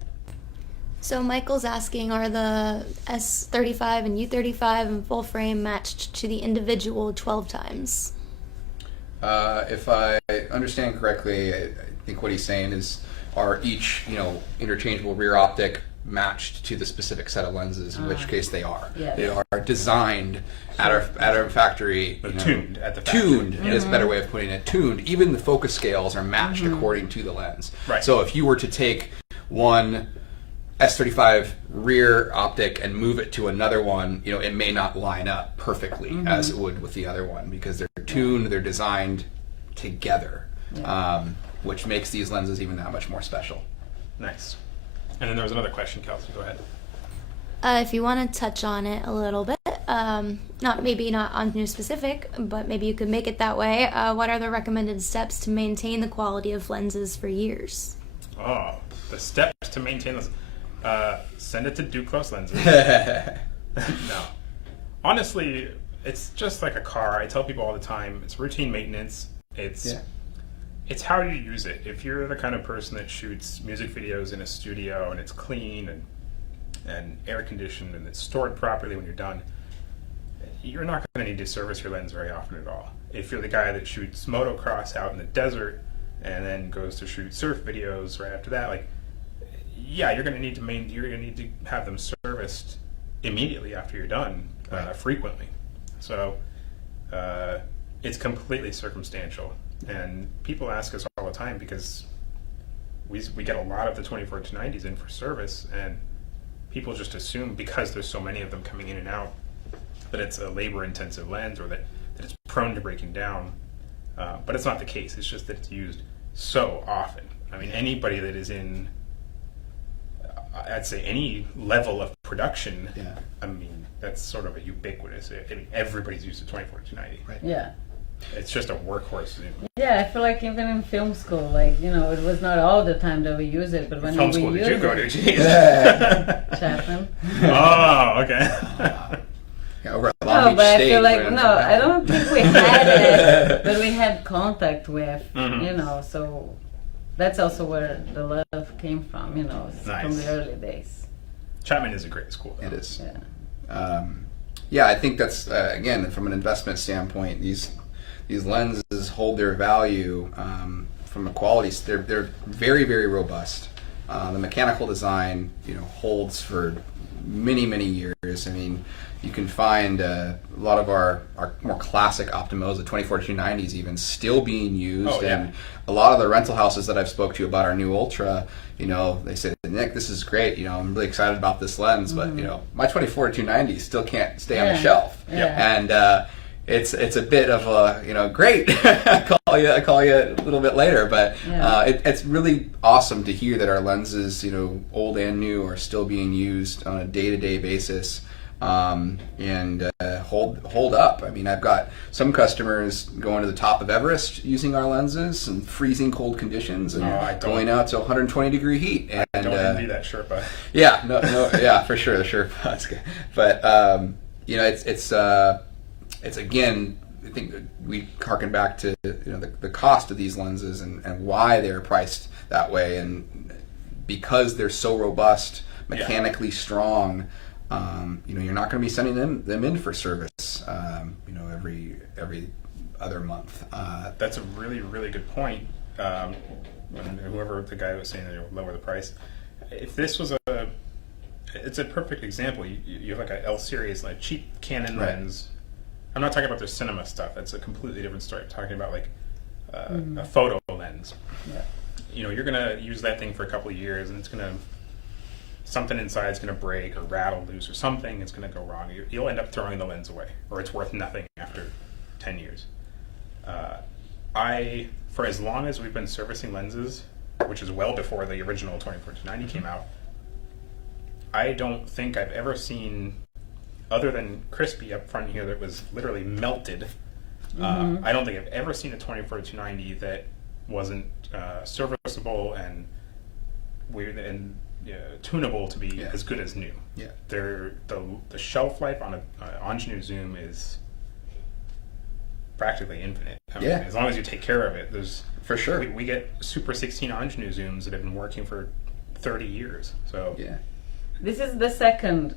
So Michael's asking, are the S35 and U35 and full frame matched to the individual 12 times? If I understand correctly, I think what he's saying is, are each interchangeable rear optic matched to the specific set of lenses, in which case they are. Yes. They are designed at our factory. Tuned at the factory. Tuned is a better way of putting it. Tuned. Even the focus scales are matched according to the lens. Right. So if you were to take one S35 rear optic and move it to another one, it may not line up perfectly as it would with the other one, because they're tuned, they're designed together, which makes these lenses even that much more special. Nice. And then there was another question, Kelsey. Go ahead. If you want to touch on it a little bit, not Angenieux specific, but maybe you could make it that way. What are the recommended steps to maintain the quality of lenses for years? Oh, the steps to maintain this. Send it to Duclos Lenses. No. Honestly, it's just like a car. I tell people all the time, it's routine maintenance. It's how you use it. If you're the kind of person that shoots music videos in a studio and it's clean and air conditioned and it's stored properly when you're done, you're not going to need to service your lens very often at all. If you're the guy that shoots motocross out in the desert and then goes to shoot surf videos right after that, you're going to need to have them serviced immediately after you're done, frequently. So it's completely circumstantial. And people ask us all the time because we get a lot of the 24-90s in for service, and people just assume because there's so many of them coming in and out that it's a labor-intensive lens or that it's prone to breaking down. But it's not the case. It's just that it's used so often. I mean, anybody that is in I'd say any level of production. Yeah. I mean, that's sort of a ubiquitous. I mean, everybody's used to 24-290. Right. Yeah. It's just a workhorse zoom. Yeah, I feel like even in film school, like, you know, it was not all the time that we use it, but when Film we school use did you go to? it, Jeez. Chapman. Oh, okay. Yeah, over at Long No, Beach but I State, feel like, right? no, I don't think we had it, but we had contact with, Mhm. you know, so that's also where the love came from, you know, Nice. from the early days. Chapman is a great school, though. It is. Yeah. Yeah, I think that's again from an investment standpoint. These lenses hold their value from a quality. They're very, very robust. The mechanical design, you know, holds for many years. I mean, you can find a lot of our more classic Optimos, the 24-290s, even still being used. Oh, yeah. And a lot of the rental houses that I've spoke to about our new Ultra, you know, they say, Nick, this is great. You know, I'm really excited about this lens, but you know, my 24-290 still can't stay on the Yeah. shelf. Yeah. And it's a bit of a, you know, great. I call you a little bit later, but Yeah. it's really awesome to hear that our lenses, you know, old and new, are still being used on a day-to-day basis. And hold up. I mean, I've got some customers going to the top of Everest using our lenses in freezing cold conditions and I don't- going out to 120 degree heat. And I don't envy that Sherpa. yeah, no, yeah, for sure, that's good. But you know, it's again, I think that we harken back to, you know, the cost of these lenses and why they're priced that way, and because they're so robust, mechanically strong. You know, you're not going to be sending them in for service, you know, every other month. That's a really, really good point. And whoever the guy was saying that it would lower the price. If this was it's a perfect example. You have like a L series, like cheap Canon Right. lens. I'm not talking about their cinema stuff. That's a completely different story. I'm talking about like a photo lens. Yeah. You know, you're gonna use that thing for a couple of years, and something inside is gonna break or rattle loose or something. It's gonna go wrong. You'll end up throwing the lens away, or it's worth nothing after 10 years. For as long as we've been servicing lenses, which is well before the original 24-90 came out, I don't think I've ever seen, other than crispy up front here that was literally melted, I don't think I've ever seen a 24-90 that wasn't serviceable and weird and tunable to be as good as new. Yeah. The shelf life on an Angenieux zoom is practically infinite. I mean, as long as you take care of it, For sure. we get Super 16 Angenieux zooms that have been working for 30 years. So Yeah. This is the second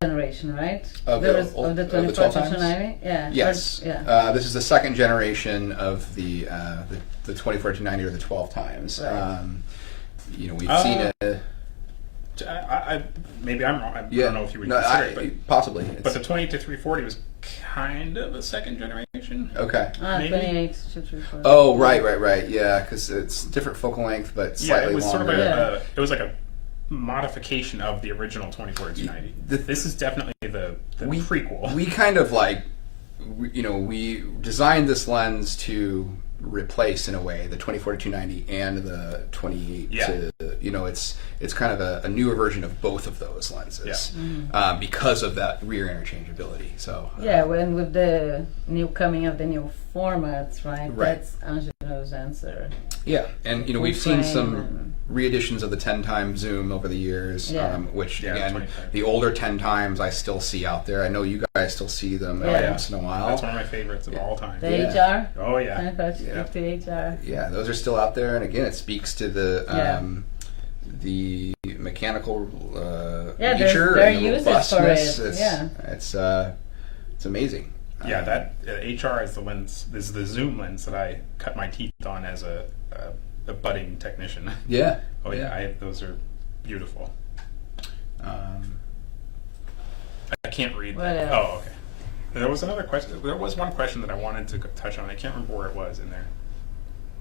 generation, right? Of There the was- old- of the of the 24 12 to times? 90? Yeah. Yes. Yeah. This is the second generation of the 24-90 or the 12 times. Right. You know, we've seen a maybe I'm wrong. I don't know if you would consider it, but possibly. But the 20-340 was kind of a second generation. Okay. maybe? 28 to 340. Oh, right. Yeah, because it's different focal length, but Yeah, slightly it was longer. sort of Yeah. it was like a modification of the original 24-90. This is definitely the prequel. We kind of like, we designed this lens to replace in a way the 24-290 and the 28 it's kind of a newer version of both of those lenses because of that rear interchangeability. So Yeah, when with the new coming of the new formats, right? Right. That's Angenieux's answer. yeah, and we've seen frame some and- reeditions of the 10 times zoom over the years, Yeah. which Yeah, again, 25. the older 10 times I still see out there. I know you guys still see them Yeah. every once in a while. That's one of my favorites of all time. The Yeah. HR? Oh yeah. 25-50 HR. Yeah, those are still out there, and again, it speaks to the mechanical Yeah, nature there are and the uses for robustness. it, It's, yeah. it's amazing. Yeah, that HR is the lens. This is the zoom lens that I cut my teeth on as a budding technician. Yeah. Oh yeah, those are beautiful. I can't read What that. else? Oh, okay. There was another question. There was one question that I wanted to touch on. I can't remember where it was in there.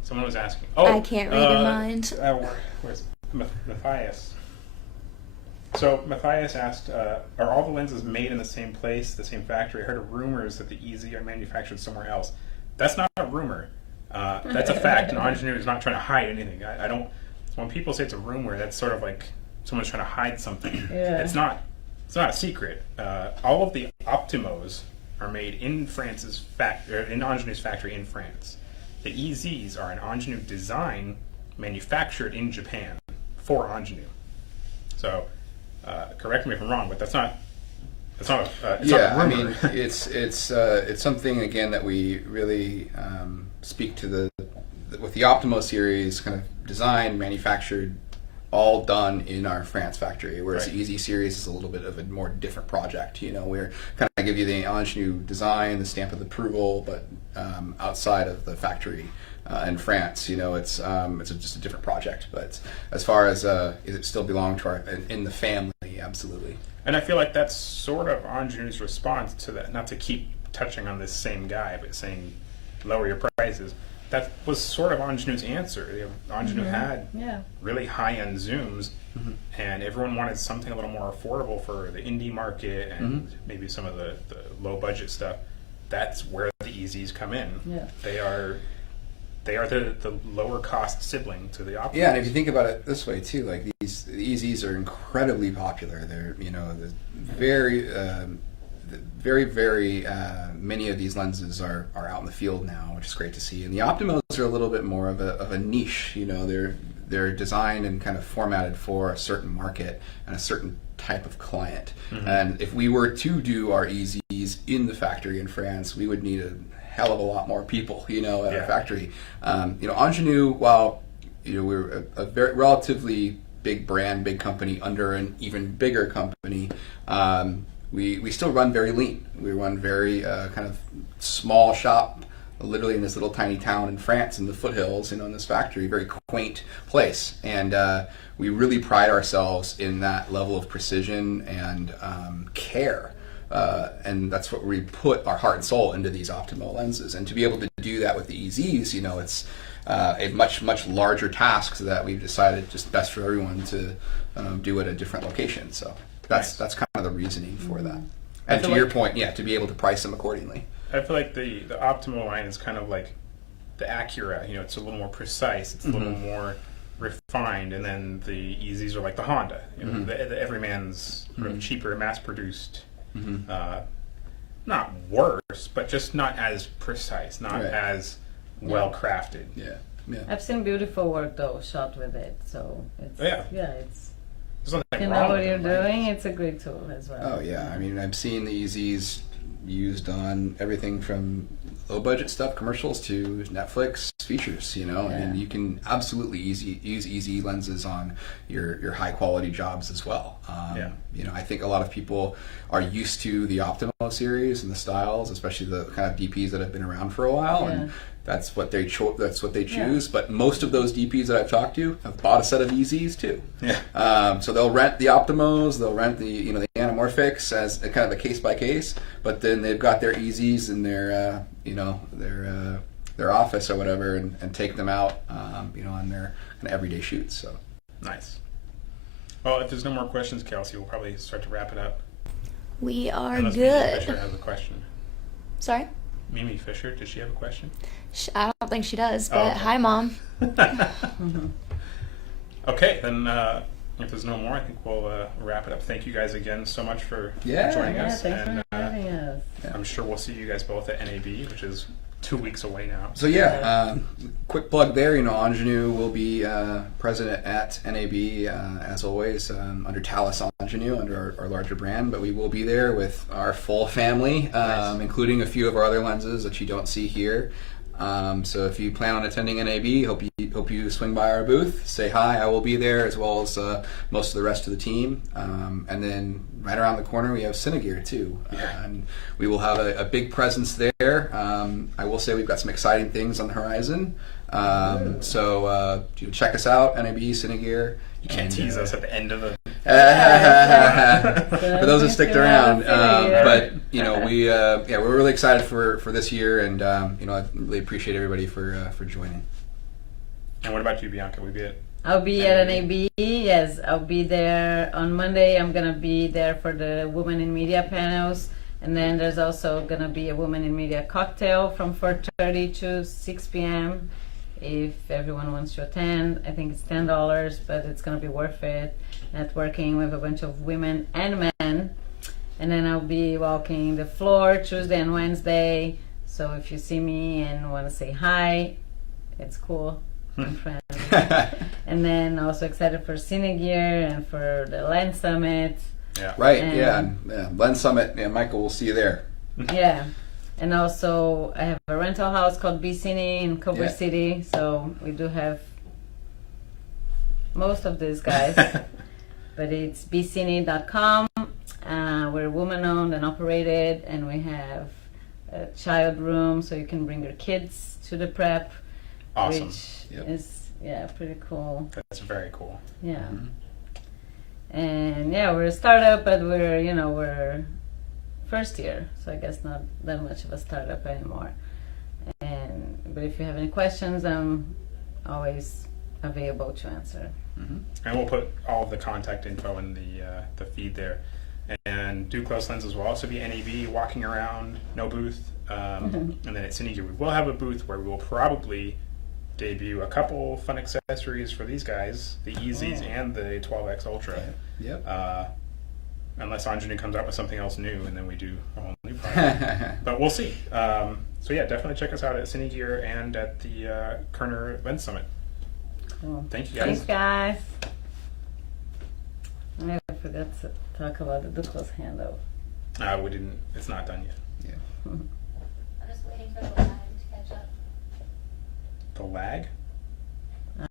Someone was asking. Oh, I can't read your mind. Where's Matthias? So Matthias asked, "Are all the lenses made in the same place, the same factory? I heard of rumors that the EZ are manufactured somewhere else. That's not a rumor. That's a fact. And Angenieux is not trying to hide anything. I don't. When people say it's a rumor, that's sort of like someone's trying to hide something. Yeah. It's not a secret. All of the Optimos are made in France's in Angenieux's factory in France. The EZs are an Angenieux design manufactured in Japan for Angenieux. So, correct me if I'm wrong, but it's not a Yeah, I rumor. mean, it's something again that we really speak to with the Optimo series, kind of designed, manufactured, all done in our France factory. Whereas Right. the EZ series is a little bit of a more different project. You know, we're kind of give you the Angenieux design, the stamp of approval, but outside of the factory in France. You know, it's just a different project. But as far as is it still belong to our in the family? Absolutely. And I feel like that's sort of Angenieux's response to that, not to keep touching on this same guy, but saying lower your prices. That was sort of Angenieux's answer. Angenieux had really high-end zooms, and everyone wanted something a little more affordable for the indie market and maybe some of the low-budget stuff. That's where the EZs come in. Yeah. They are the lower-cost sibling to the Optimas. Yeah, and if you think about it this way too, like the EZs are incredibly popular. They're very many of these lenses are out in the field now, which is great to see. And the Optimos are a little bit more of a niche. You know, they're designed and kind of formatted for a certain market and a certain type of client. And if we were to do our EZs in the factory in France, we would need a hell of a lot more people, you know, at our factory. You know, Angenieux, while we're a very relatively big brand, big company under an even bigger company, we still run very lean. We run very kind of small shop, literally in this little tiny town in France in the foothills, in this factory, very quaint place. And we really pride ourselves in that level of precision and care. And that's what we put our heart and soul into these Optimal lenses. And to be able to do that with the EZs, it's a much larger task that we've decided just best for everyone to do at a different location. So that's kind of the reasoning for that. And to your point, to be able to price them accordingly. I feel like the Optimal line is kind of like the Acura. It's a little more precise. It's a little more refined. And then the EZs are like the Honda. The everyman's sort of cheaper, mass-produced. Not worse, but just not as precise, not as well crafted. Yeah. I've seen beautiful work though shot with it, so it's it's. There's nothing You know wrong what with you're them, right? doing. It's a great tool as well. Oh yeah, I mean, I've seen the EZs used on everything from low budget stuff, commercials, to Netflix features. And you can absolutely use EZ lenses on your high quality jobs as well. I think a lot of people are used to the Optimo series and the styles, especially the kind of DPs that have been around for a while, and that's what they choose. But most of those DPs that I've talked to have bought a set of EZs too. So they'll rent the Optimos, they'll rent the the Anamorphics as a kind of a case by case, but then they've got their EZs in their their office or whatever, and take them out on their kind of everyday shoots. So Nice. Well, if there's no more questions, Kelsey, we'll probably start to wrap it up. We are Unless Mimi Fisher good. has a question. Sorry? Mimi Fisher, does she have a question? I don't think she does, but okay. hi, Mom. Okay, then if there's no more, I think we'll wrap it up. Thank you guys again so much for joining us. Thanks and for having us. I'm sure we'll see you guys both at NAB, which is 2 weeks away now. So quick plug there. Angenieux will be president at NAB as always under Talus Angenieux, under our larger brand. But we will be there with our full family, including a few of our other lenses that you don't see here. So if you plan on attending NAB, hope you swing by our booth, say hi. I will be there, as well as most of the rest of the team. And then right around the corner we have Cinegear too, and we will have a big presence there. I will say we've got some exciting things on the horizon. So check us out, NAB, Cinegear. You can't tease us at the end of the... For those that sticked around, but we're really excited for this year, and I really appreciate everybody for joining. And what about you, Bianca? I'll be at NAB. Yes, I'll be there on Monday. I'm gonna be there for the Women in Media panels, and then there's also gonna be a Women in Media cocktail from 4:30 to 6 p.m. if everyone wants to attend. I think it's $10, but it's going to be worth it. Networking with a bunch of women and men. And then I'll be walking the floor Tuesday and Wednesday. So if you see me and want to say hi, it's cool. I'm friendly. And then also excited for Cine Gear and for the Lens Summit. Yeah. Right, and yeah. Lens Summit, yeah, Michael, we'll see you there. Yeah. And also I have a rental house called BeCine in Culver City. So we do have most of these guys. But it's BeCine.com. We're woman-owned and operated, and we have a child room, so you can bring your kids to the prep, Awesome. which is pretty cool. That's very cool. Yeah, and we're a startup, but we're first year, so I guess not that much of a startup anymore. But if you have any questions, I'm always available to answer. And we'll put all of the contact info in the feed there. And Duclos Lenses will also be NAB, walking around, no booth. And then at Cine Gear, we will have a booth where we will probably debut a couple fun accessories for these guys, the Easies and the 12X Ultra. Yep. Unless Angenieux comes out with something else new, and then we do a whole new product. But we'll see. So yeah, definitely check us out at Cine Gear and at the Kerner Lens Summit. Cool. Thank you, guys. Thanks, guys. I forgot to talk about the Duclos handout. We didn't. It's not done yet. I'm just waiting for the lag to catch up. The lag?